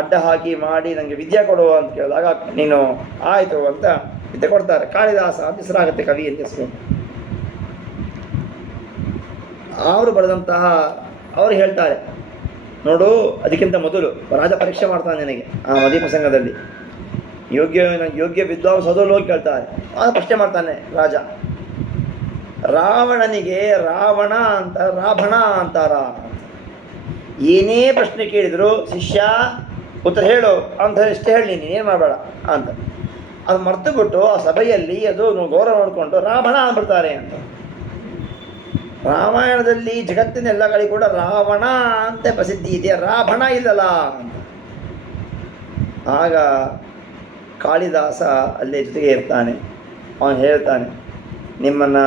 ಅಡ್ಡ ಹಾಕಿ ಮಾಡಿ ನನಗೆ ವಿದ್ಯೆ ಕೊಡು ಅಂತ ಕೇಳಿದಾಗ ನೀನು ಆಯಿತು ಅಂತ ವಿದ್ಯೆ ಕೊಡ್ತಾರೆ. ಕಾಳಿದಾಸ ಅಂತ ಹೆಸರಾಗುತ್ತೆ, ಕವಿ ಅಂತ ಹೆಸರು. ಅವರು ಬರೆದಂತಹ ಅವರು ಹೇಳ್ತಾರೆ, ನೋಡು ಅದಕ್ಕಿಂತ ಮೊದಲು ರಾಜ ಪರೀಕ್ಷೆ ಮಾಡ್ತಾನೆ ನಿನಗೆ ಆ ಮದುವೆ ಪ್ರಸಂಗದಲ್ಲಿ. ಯೋಗ್ಯ ವಿದ್ವಾಂಸ ಅದರಲ್ಲೂ ಹೋಗಿ ಕೇಳ್ತಾರೆ. ಆಗ ಪ್ರಶ್ನೆ ಮಾಡ್ತಾನೆ ರಾಜ, ರಾವಣನಿಗೆ ರಾವಣ ಅಂತ ರಾಭಣ ಅಂತಾರ? ಏನೇ ಪ್ರಶ್ನೆ ಕೇಳಿದ್ರು ಶಿಷ್ಯ ಉತ್ತರ ಹೇಳು ಅಂತ ಇಷ್ಟೇ ಹೇಳಿ, ನೀನೇನು ಮಾಡಬೇಡ ಅಂತ. ಅದು ಮರ್ತು ಬಿಟ್ಟು ಆ ಸಭೆಯಲ್ಲಿ ಅದು ಗೌರವ ನೋಡಿಕೊಂಡು ರಾವಣ ಅಂದ್ಬಿಡ್ತಾರೆ ಅಂತ. ರಾಮಾಯಣದಲ್ಲಿ ಜಗತ್ತಿನ ಎಲ್ಲ ಕಡೆ ಕೂಡ ರಾವಣ ಅಂತ ಪ್ರಸಿದ್ಧಿ ಇದೆ, ರಾವಣ ಇಲ್ಲಲ್ಲ ಅಂತ. ಆಗ ಕಾಳಿದಾಸ ಅಲ್ಲೇ ಜೊತೆಗೆ ಇರ್ತಾನೆ. ಅವನು ಹೇಳ್ತಾನೆ, ನಿಮ್ಮನ್ನು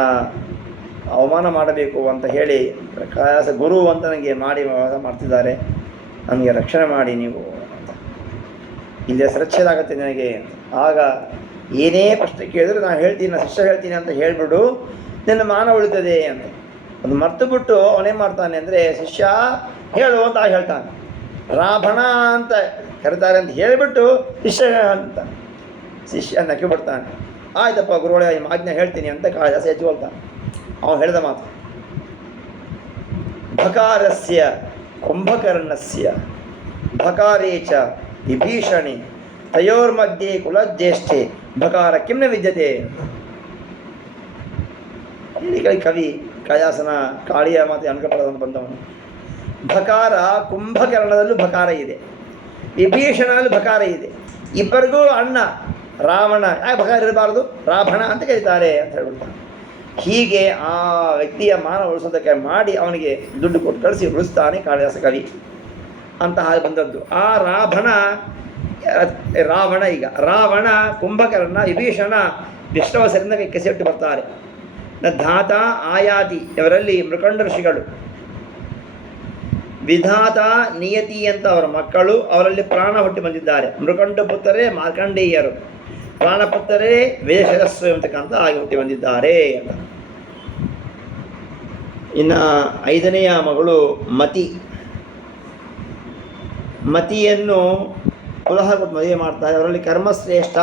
ಅವಮಾನ ಮಾಡಬೇಕು ಅಂತ ಹೇಳಿ ಕಾಳಿದಾಸ ಗುರು ಅಂತ ನನಗೆ ಮಾಡಿ ಮಾಡ್ತಿದ್ದಾರೆ, ನನಗೆ ರಕ್ಷಣೆ ಮಾಡಿ ನೀವು ಅಂತ. ಇಲ್ಲೇ ಸುರಕ್ಷಿತಾಗತ್ತೆ ನನಗೆ. ಆಗ ಏನೇ ಪ್ರಶ್ನೆ ಕೇಳಿದ್ರು ನಾನು ಹೇಳ್ತೀನಿ, ನಾನು ಶಿಷ್ಯ ಹೇಳ್ತೀನಿ ಅಂತ ಹೇಳಿಬಿಡು, ನಿನ್ನ ಮಾನ ಉಳಿತದೆ ಅಂತ. ಅದು ಮರ್ತು ಬಿಟ್ಟು ಅವನೇನು ಮಾಡ್ತಾನೆ ಅಂದರೆ, ಶಿಷ್ಯ ಹೇಳು ಅಂತ ಹೇಳ್ತಾನೆ. ರಾವಣ ಅಂತ ಕರೀತಾರೆ ಅಂತ ಹೇಳಿಬಿಟ್ಟು ಶಿಷ್ಯ ಅಂತ ಶಿಷ್ಯ ನಕ್ಕಿ ಬಿಡ್ತಾನೆ. ಆಯ್ತಪ್ಪ ಗುರುಗಳೇ ಆಜ್ಞೆ ಹೇಳ್ತೀನಿ ಅಂತ ಕಾಳಿದಾಸ ಎಚ್ಚುಕೊಳ್ತಾನೆ. ಅವನು ಹೇಳಿದ ಮಾತು, ಭಕಾರಸ್ಯ ಕುಂಭಕರ್ಣಸ್ಯ ಭಕಾರೇ ಚ ವಿಭೀಷಣಿ ತಯೋರ್ಮಧ್ಯೆ ಕುಲಜ್ಯೇಷ್ಠೆ ಭಕಾರ ಕಿಮ್ನ ವಿದ್ಯತೆ. ಕವಿ ಕಾಯಾಸನ ಕಾಳಿಯ ಮಾತೆ ಅನ್ಕಪದ ಬಂದವನು. ಭಕಾರ ಕುಂಭಕರ್ಣದಲ್ಲೂ ಭಕಾರ ಇದೆ, ವಿಭೀಷಣದಲ್ಲೂ ಭಕಾರ ಇದೆ. ಇಬ್ಬರಿಗೂ ಅಣ್ಣ ರಾವಣ, ಯಾಕೆ ಭಕಾರ ಇರಬಾರ್ದು, ರಾವಣ ಅಂತ ಕರೀತಾರೆ ಅಂತ ಹೇಳ್ಬಿಡ್ತಾನೆ. ಹೀಗೆ ಆ ವ್ಯಕ್ತಿಯ ಮಾನ ಉಳಿಸೋದಕ್ಕೆ ಮಾಡಿ ಅವನಿಗೆ ದುಡ್ಡು ಕೊಟ್ಟು ಕಳಿಸಿ ಉಳಿಸ್ತಾನೆ ಕಾಳಿದಾಸ ಕವಿ ಅಂತ ಹಾಗೆ ಬಂದದ್ದು. ಆ ರಾವಣ ಈಗ ರಾವಣ, ಕುಂಭಕರ್ಣ, ವಿಭೀಷಣ ವಿಷ್ಣುವಸರಿಂದ ಕೆಸೆಟ್ಟು ಬರ್ತಾರೆ. ಧಾತ ಆಯಾತಿ ಇವರಲ್ಲಿ ಮೃಕಂಡ ಋಷಿಗಳು, ವಿಧಾತ ನಿಯತಿ ಅಂತ ಅವರ ಮಕ್ಕಳು, ಅವರಲ್ಲಿ ಪ್ರಾಣ ಹುಟ್ಟಿ ಬಂದಿದ್ದಾರೆ. ಮೃಕಂಡ ಪುತ್ರರೇ ಮಾರ್ಕಂಡೇಯರು, ಪ್ರಾಣಪುತ್ರರೇ ವೇದಶಿರಸ್ಸು ಎಂಬತಕ್ಕಂಥ ಆಗಿ ಹುಟ್ಟಿ ಬಂದಿದ್ದಾರೆ ಅಂತ. ಇನ್ನು 5ನೆಯ ಮಗಳು ಮತಿ. ಮತಿಯನ್ನು ಪುನಃ ಮದುವೆ ಮಾಡ್ತಾರೆ. ಅವರಲ್ಲಿ ಕರ್ಮಶ್ರೇಷ್ಠ,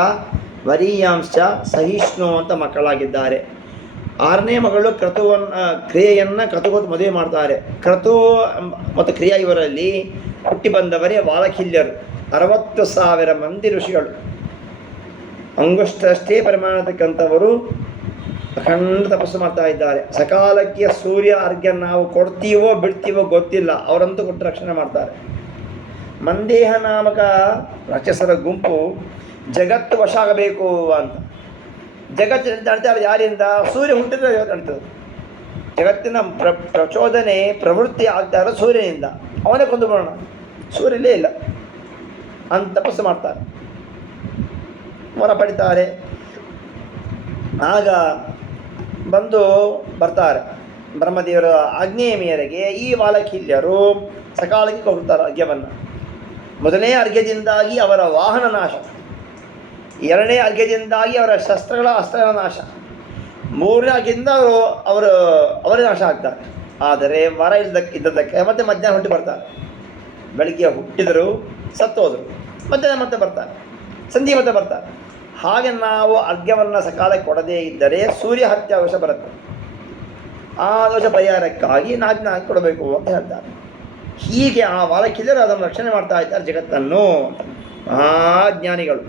ವರೀಯಾಂಶ, ಸಹಿಷ್ಣು ಅಂತ ಮಕ್ಕಳಾಗಿದ್ದಾರೆ. 6ನೇ ಮಗಳು ಕ್ರಿಯೆಯನ್ನು ಕ್ರತುಗೊತ್ತು ಮದುವೆ ಮಾಡ್ತಾರೆ. ಕ್ರತು ಮತ್ತು ಕ್ರಿಯಾ ಇವರಲ್ಲಿ ಹುಟ್ಟಿ ಬಂದವರೇ ವಾಲಕಿಲ್ಯರು, 60,000 ಮಂದಿ ಋಷಿಗಳು. ಅಂಗುಷ್ಟಷ್ಟೇ ಪರಿಮಾಣತಕ್ಕಂಥವರು ಅಖಂಡ ತಪಸ್ಸು ಮಾಡ್ತಾ ಇದ್ದಾರೆ. ಸಕಾಲಕ್ಕೆ ಸೂರ್ಯ ಅರ್ಘ್ಯ ನಾವು ಕೊಡ್ತೀವೋ ಬಿಡ್ತೀವೋ ಗೊತ್ತಿಲ್ಲ, ಅವರಂತೂ ಕೊಟ್ಟು ರಕ್ಷಣೆ ಮಾಡ್ತಾರೆ. ಮಂದೇಹ ನಾಮಕ ರಾಕ್ಷಸರ ಗುಂಪು ಜಗತ್ತು ವಶ ಆಗಬೇಕು ಅಂತ. ಜಗತ್ತು ನಡೀತಾರೆ ಯಾರಿಂದ? ಸೂರ್ಯ ಹುಟ್ಟಿದ್ರೆ ನಡೀತದೆ. ಜಗತ್ತಿನ ಪ್ರಚೋದನೆ ಪ್ರವೃತ್ತಿ ಆಗ್ತಾ ಇರೋದು ಸೂರ್ಯನಿಂದ. ಅವನೇ ಕೊಂದು ಬರೋಣ, ಸೂರ್ಯಲ್ಲೇ ಇಲ್ಲ ಅಂತ ತಪಸ್ಸು ಮಾಡ್ತಾರೆ, ಮೊರ ಪಡಿತಾರೆ. ಆಗ ಬಂದು ಬರ್ತಾರೆ ಬ್ರಹ್ಮದೇವರ ಆಜ್ಞೆಯ ಮೇರೆಗೆ ಈ ವಾಲಕಿಲ್ಯರು ಸಕಾಲಕ್ಕೆ ಕೊಡ್ತಾರೆ ಅರ್ಘ್ಯವನ್ನು. 1ನೇ ಅರ್ಘ್ಯದಿಂದಾಗಿ ಅವರ ವಾಹನ ನಾಶ, 2ನೇ ಅರ್ಘ್ಯದಿಂದಾಗಿ ಅವರ ಅಸ್ತ್ರಗಳ ನಾಶ, 3ನೇ ಅರ್ಘ್ಯದಿಂದ ಅವರೇ ನಾಶ ಆಗ್ತಾರೆ. ಆದರೆ ಮರ ಇದ್ದದ್ದಕ್ಕೆ ಮತ್ತೆ ಮಧ್ಯಾಹ್ನ ಹುಟ್ಟಿ ಬರ್ತಾರೆ. ಬೆಳಗ್ಗೆ ಹುಟ್ಟಿದರು, ಸತ್ತೋದರು, ಮತ್ತೆ ಬರ್ತಾರೆ, ಸಂಧಿ ಮತ್ತೆ ಬರ್ತಾರೆ. ಹಾಗೆ ನಾವು ಅರ್ಘ್ಯವನ್ನು ಸಕಾಲಕ್ಕೆ ಕೊಡದೇ ಇದ್ದರೆ ಸೂರ್ಯ ಹತ್ಯೆ ದೋಷ ಬರುತ್ತೆ. ಆ ದೋಷ ಪರಿಹಾರಕ್ಕಾಗಿ ನಾಲ್ಕು ಕೊಡಬೇಕು ಅಂತ ಹೇಳ್ತಾರೆ. ಹೀಗೆ ಆ ವಾಲಕಿಲ್ಲರು ಅದನ್ನು ರಕ್ಷಣೆ ಮಾಡ್ತಾ ಇದ್ದಾರೆ ಜಗತ್ತನ್ನು. ಮಹಾಜ್ಞಾನಿಗಳು.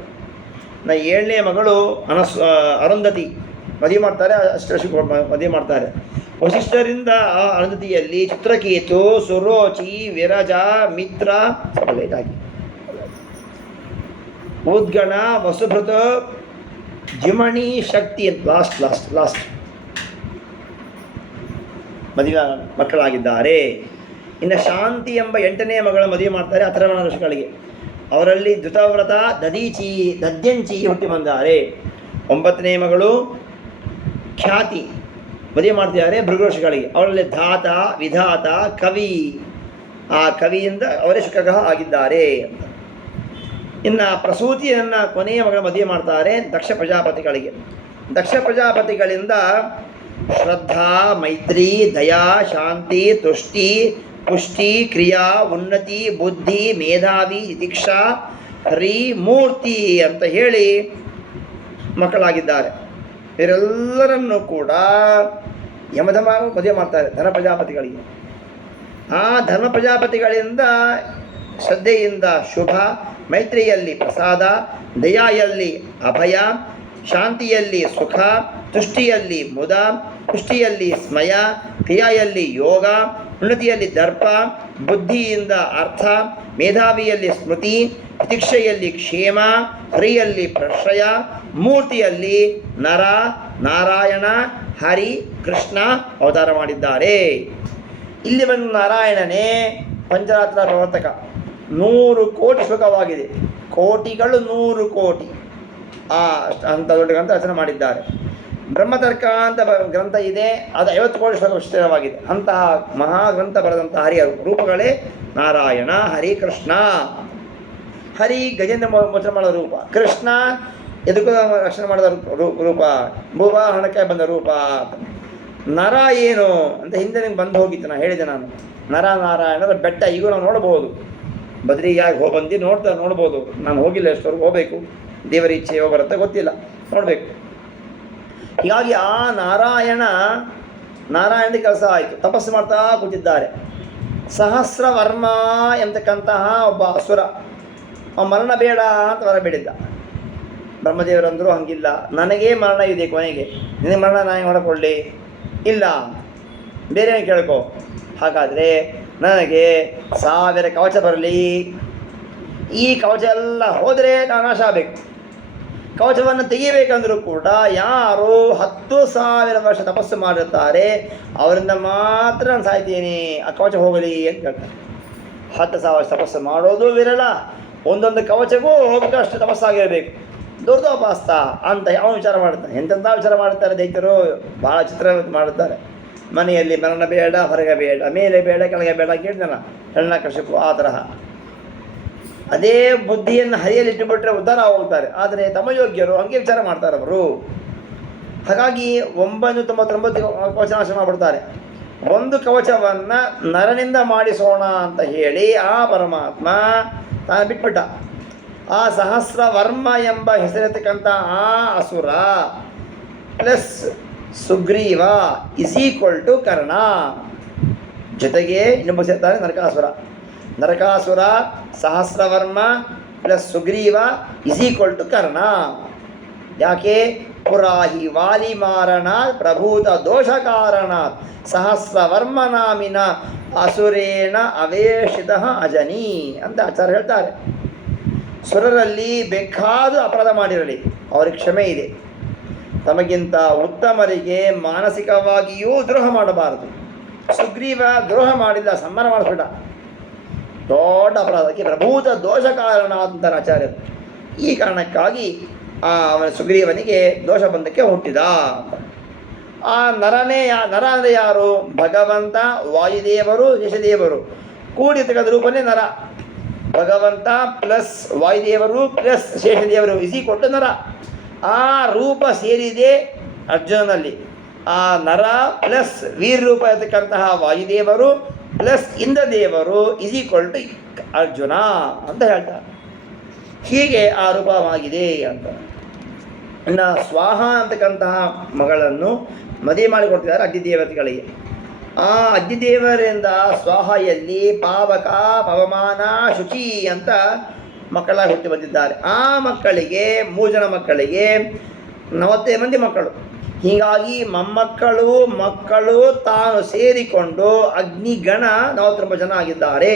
7ನೇ ಮಗಳು ಅರುಂಧತಿ ಮದುವೆ ಮಾಡ್ತಾರೆ. ಅಷ್ಟರಷ್ಟು ಮದುವೆ ಮಾಡ್ತಾರೆ. ವಸಿಷ್ಠರಿಂದ ಆ ಅರುಂಧತಿಯಲ್ಲಿ ಚಿತ್ರಕೇತು, ಸುರೋಚಿ, ವಿರಜ, ಮಿತ್ರ ಇದಾಗಿ ಉದ್ಗಣ, ವಸುಭೃತ, ಜಿಮಣಿ, ಶಕ್ತಿ ಅಂತ ಲಾಸ್ಟ್ ಮದುವೆ ಮಕ್ಕಳಾಗಿದ್ದಾರೆ. ಇನ್ನು ಶಾಂತಿ ಎಂಬ 8ನೇ ಮಗಳ ಮದುವೆ ಮಾಡ್ತಾರೆ ಅಥರ್ವಣ ಋಷಿಗಳಿಗೆ. ಅವರಲ್ಲಿ ಧೃತವ್ರತ, ದದ್ಯಂಚಿ ಹುಟ್ಟಿ ಬಂದಾರೆ. 9ನೇ ಮಗಳು ಖ್ಯಾತಿ ಮದುವೆ ಮಾಡ್ತಿದ್ದಾರೆ ಭೃಗು ಋಷಿಗಳಿಗೆ. ಅವರಲ್ಲಿ ಧಾತ, ವಿಧಾತ, ಕವಿ, ಆ ಕವಿಯಿಂದ ಅವರೇ ಶುಕ್ರಗ್ರಹ ಆಗಿದ್ದಾರೆ ಅಂತ. ಇನ್ನು ಪ್ರಸೂತಿಯನ್ನು ಕೊನೆಯ ಮಗಳ ಮದುವೆ ಮಾಡ್ತಾರೆ ದಕ್ಷ ಪ್ರಜಾಪತಿಗಳಿಗೆ. ದಕ್ಷ ಪ್ರಜಾಪತಿಗಳಿಂದ ಶ್ರದ್ಧಾ, ಮೈತ್ರಿ, ದಯಾ, ಶಾಂತಿ, ತುಷ್ಟಿ, ಪುಷ್ಟಿ, ಕ್ರಿಯಾ, ಉನ್ನತಿ, ಬುದ್ಧಿ, ಮೇಧಾವಿ, ತಿತಿಕ್ಷಾ, ಹರಿ, ಮೂರ್ತಿ ಅಂತ ಹೇಳಿ ಮಕ್ಕಳಾಗಿದ್ದಾರೆ. ಇವರೆಲ್ಲರನ್ನು ಕೂಡ ಯಮಧರ್ಮ ಮದುವೆ ಮಾಡ್ತಾರೆ ಧರ್ಮ ಪ್ರಜಾಪತಿಗಳಿಗೆ. ಆ ಧರ್ಮ ಪ್ರಜಾಪತಿಗಳಿಂದ ಶ್ರದ್ಧೆಯಿಂದ ಶುಭ, ಮೈತ್ರಿಯಲ್ಲಿ ಪ್ರಸಾದ, ದಯಾಯಲ್ಲಿ ಅಭಯ, ಶಾಂತಿಯಲ್ಲಿ ಸುಖ, ತುಷ್ಟಿಯಲ್ಲಿ ಮುದ, ಪುಷ್ಟಿಯಲ್ಲಿ ಸ್ಮಯ, ಕ್ರಿಯಾಯಲ್ಲಿ ಯೋಗ, ಉನ್ನತಿಯಲ್ಲಿ ದರ್ಪ, ಬುದ್ಧಿಯಿಂದ ಅರ್ಥ, ಮೇಧಾವಿಯಲ್ಲಿ ಸ್ಮೃತಿ, ತಿತಿಕ್ಷೆಯಲ್ಲಿ ಕ್ಷೇಮ, ಹರಿಯಲ್ಲಿ ಪ್ರಶ್ರಯ, ಮೂರ್ತಿಯಲ್ಲಿ ನರ, ನಾರಾಯಣ, ಹರಿ, ಕೃಷ್ಣ ಅವತಾರ ಮಾಡಿದ್ದಾರೆ. ಇಲ್ಲಿ ಬಂದು ನಾರಾಯಣನೇ ಪಂಚರಾತ್ರ ಪ್ರವರ್ತಕ. 100 ಕೋಟಿ ಶ್ಲೋಕವಾಗಿದೆ. ಕೋಟಿಗಳು 100 ಕೋಟಿ ಅಂತ ದೊಡ್ಡ ಗ್ರಂಥ ರಚನೆ ಮಾಡಿದ್ದಾರೆ. ಬ್ರಹ್ಮತರ್ಕ ಅಂತ ಗ್ರಂಥ ಇದೆ, ಅದು 50 ಕೋಟಿ ಶ್ಲೋಕ ವಿಸ್ತೀರ್ಣವಾಗಿದೆ. ಅಂತಹ ಮಹಾಗ್ರಂಥ ಬರೆದಂಥ ಹರಿಯ ರೂಪಗಳೇ ನಾರಾಯಣ, ಹರಿ, ಕೃಷ್ಣ. ಹರಿ ಗಜೇಂದ್ರ ಮೋಚನ ಮಾಡೋ ರೂಪ, ಕೃಷ್ಣ ಎದುಕು ರಕ್ಷಣೆ ಮಾಡಿದ ರೂಪ, ಭೂಭ ಹಣಕ್ಕೆ ಬಂದ ರೂಪ. ನರ ಏನು ಅಂತ ಹಿಂದೆ ನಿಮ್ಗೆ ಬಂದು ಹೋಗಿತ್ತು, ನಾನು ಹೇಳಿದೆ. ನಾನು ನರ ನಾರಾಯಣರ ಬೆಟ್ಟ ಈಗ ನಾವು ನೋಡ್ಬೋದು. ಬದ್ರಿಯಾಗಿ ಬಂದು ನೋಡ್ಬೋದು. ನಾನು ಹೋಗಿಲ್ಲ, ಎಷ್ಟವರೆಗೂ ಹೋಗಬೇಕು, ದೇವರ ಇಚ್ಛೆ ಯಾವ ಬರುತ್ತೆ ಗೊತ್ತಿಲ್ಲ, ನೋಡಬೇಕು. ಹೀಗಾಗಿ ಆ ನಾರಾಯಣದ ಕೆಲಸ ಆಯಿತು. ತಪಸ್ಸು ಮಾಡ್ತಾ ಕೂತಿದ್ದಾರೆ. ಸಹಸ್ರವರ್ಮ ಎಂತಕ್ಕಂತಹ ಒಬ್ಬ ಅಸುರ, ಮರಣ ಬೇಡ ಅಂತ ವರ ಬೇಡಿದ್ದ. ಬ್ರಹ್ಮದೇವರಂದರು ಹಂಗಿಲ್ಲ, ನನಗೇ ಮರಣ ಇದೆ ಕೊನೆಗೆ, ನಿನಗೆ ಮರಣ ನಾನು ಹೊಡಕೊಳ್ಳಿ ಇಲ್ಲ. ಬೇರೆ ಕೇಳ್ಕೊ. ಹಾಗಾದರೆ ನನಗೆ 1000 ಕವಚ ಬರಲಿ, ಈ ಕವಚ ಎಲ್ಲ ಹೋದರೆ ನಾನು ನಾಶ ಆಗಬೇಕು. ಕವಚವನ್ನು ತೆಗಿಬೇಕಂದ್ರೂ ಕೂಡ ಯಾರು 10,000 ವರ್ಷ ತಪಸ್ಸು ಮಾಡಿರ್ತಾರೆ ಅವರಿಂದ ಮಾತ್ರ ನಾನು ಸಾಯ್ತೀನಿ, ಆ ಕವಚ ಹೋಗಲಿ ಅಂತ ಕೇಳ್ತಾರೆ. 10,000 ತಪಸ್ಸು ಮಾಡೋದು ವಿರಳ, ಒಂದೊಂದು ಕವಚಗೂ ಹೋಗಷ್ಟು ತಪಸ್ಸಾಗಿರಬೇಕು. ದುರ್ದೋಪಾಸ್ತ ಅಂತ ಯಾವ ವಿಚಾರ ಮಾಡ್ತಾನೆ, ಎಂತೆಂಥ ವಿಚಾರ ಮಾಡ್ತಾರೆ ದೈತ್ಯರು, ಭಾಳ ಚಿತ್ರ ಮಾಡುತ್ತಾರೆ. ಮನೆಯಲ್ಲಿ ಮರಣ ಬೇಡ, ಹೊರಗೆ ಬೇಡ, ಮೇಲೆ ಬೇಡ, ಕೆಳಗೆ ಬೇಡ ಕೇಳ್ತಾನ ಹಿರಣ್ಯಕಶಿಪು. ಆ ತರಹ ಅದೇ ಬುದ್ಧಿಯನ್ನು ಹರಿಯಲ್ಲಿಟ್ಟುಬಿಟ್ರೆ ಉದ್ಧಾರ ಹೋಗ್ತಾರೆ. ಆದರೆ ತಮಯೋಗ್ಯರು ಹಂಗೆ ವಿಚಾರ ಮಾಡ್ತಾರೆ ಅವರು. ಹಾಗಾಗಿ 999 ಕವಚ ನಾಶ ಮಾಡಿಬಿಡ್ತಾರೆ. ಒಂದು ಕವಚವನ್ನು ನರನಿಂದ ಮಾಡಿಸೋಣ ಅಂತ ಹೇಳಿ ಆ ಪರಮಾತ್ಮ ತಾನು ಬಿಟ್ಬಿಟ್ಟ. ಆ ಸಹಸ್ರವರ್ಮ ಎಂಬ ಹೆಸರಿರ್ತಕ್ಕಂಥ ಆ ಅಸುರ ಪ್ಲಸ್ ಸುಗ್ರೀವ = ಕರ್ಣ, ಜೊತೆಗೆ ಇನ್ನೊಬ್ಬ ಸೇರ್ತಾರೆ ನರಕಾಸುರ. ನರಕಾಸುರ ಸಹಸ್ರವರ್ಮ ಪ್ಲಸ್ ಸುಗ್ರೀವ = ಕರ್ಣ. ಯಾಕೆ? ಪುರಾಹಿ ವಾಲಿಮಾರಣ ಪ್ರಭೂತ ದೋಷ ಕಾರಣ ಸಹಸ್ರವರ್ಮ ನಾಮಿನ ಅಸುರೇಣ ಅವೇಶಿತ ಅಜನಿ ಅಂತ ಆಚಾರ್ಯ ಹೇಳ್ತಾರೆ. ಸುರರಲ್ಲಿ ಬೇಕಾದ ಅಪರಾಧ ಮಾಡಿರಲಿ, ಅವ್ರಿಗೆ ಕ್ಷಮೆ ಇದೆ. ತಮಗಿಂತ ಉತ್ತಮರಿಗೆ ಮಾನಸಿಕವಾಗಿಯೂ ದ್ರೋಹ ಮಾಡಬಾರದು. ಸುಗ್ರೀವ ದ್ರೋಹ ಮಾಡಿಲ್ಲ, ಸನ್ಮಾನ ಮಾಡಿಸ್ಬಿಟ್ಟ. ದೊಡ್ಡ ಅಪರಾಧಕ್ಕೆ ಪ್ರಭೂತ ದೋಷ ಕಾರಣ ಅಂತಾರೆ ಆಚಾರ್ಯರು. ಈ ಕಾರಣಕ್ಕಾಗಿ ಅವನ ಸುಗ್ರೀವನಿಗೆ ದೋಷ ಬಂಧಕ್ಕೆ ಹುಟ್ಟಿದ. ಆ ನರ ಅಂದರೆ ಯಾರು? ಭಗವಂತ, ವಾಯುದೇವರು, ಯಶದೇವರು ಕೂಡಿರ್ತಕ್ಕಂಥ ರೂಪನೇ ನರ. ಭಗವಂತ ಪ್ಲಸ್ ವಾಯುದೇವರು ಪ್ಲಸ್ ಶೇಷದೇವರು = ನರ. ಆ ರೂಪ ಸೇರಿದೆ ಅರ್ಜುನನಲ್ಲಿ. ಆ ನರ ಪ್ಲಸ್ ವೀರ ರೂಪ ಇರತಕ್ಕಂತಹ ವಾಯುದೇವರು ಪ್ಲಸ್ ಇಂದ್ರದೇವರು = ಅರ್ಜುನ ಅಂತ ಹೇಳ್ತಾರೆ. ಹೀಗೆ ಆ ರೂಪವಾಗಿದೆ ಅಂತ. ಇನ್ನು ಸ್ವಾಹ ಅಂತಕ್ಕಂತಹ ಮಗಳನ್ನು ಮದುವೆ ಮಾಡಿಕೊಡ್ತಿದ್ದಾರೆ ಅಗ್ನಿದೇವತೆಗಳಿಗೆ. ಆ ಅಗ್ನಿದೇವರಿಂದ ಸ್ವಾಹಯಲ್ಲಿ ಪಾವಕ, ಪವಮಾನ, ಶುಚಿ ಅಂತ ಮಕ್ಕಳಾಗಿ ಹುಟ್ಟಿ ಬಂದಿದ್ದಾರೆ. ಆ ಮಕ್ಕಳಿಗೆ 3 ಜನ ಮಕ್ಕಳಿಗೆ 45 ಮಂದಿ ಮಕ್ಕಳು. ಹೀಗಾಗಿ ಮೊಮ್ಮಕ್ಕಳು ಮಕ್ಕಳು ತಾನು ಸೇರಿಕೊಂಡು ಅಗ್ನಿಗಣ 49 ಜನ ಆಗಿದ್ದಾರೆ.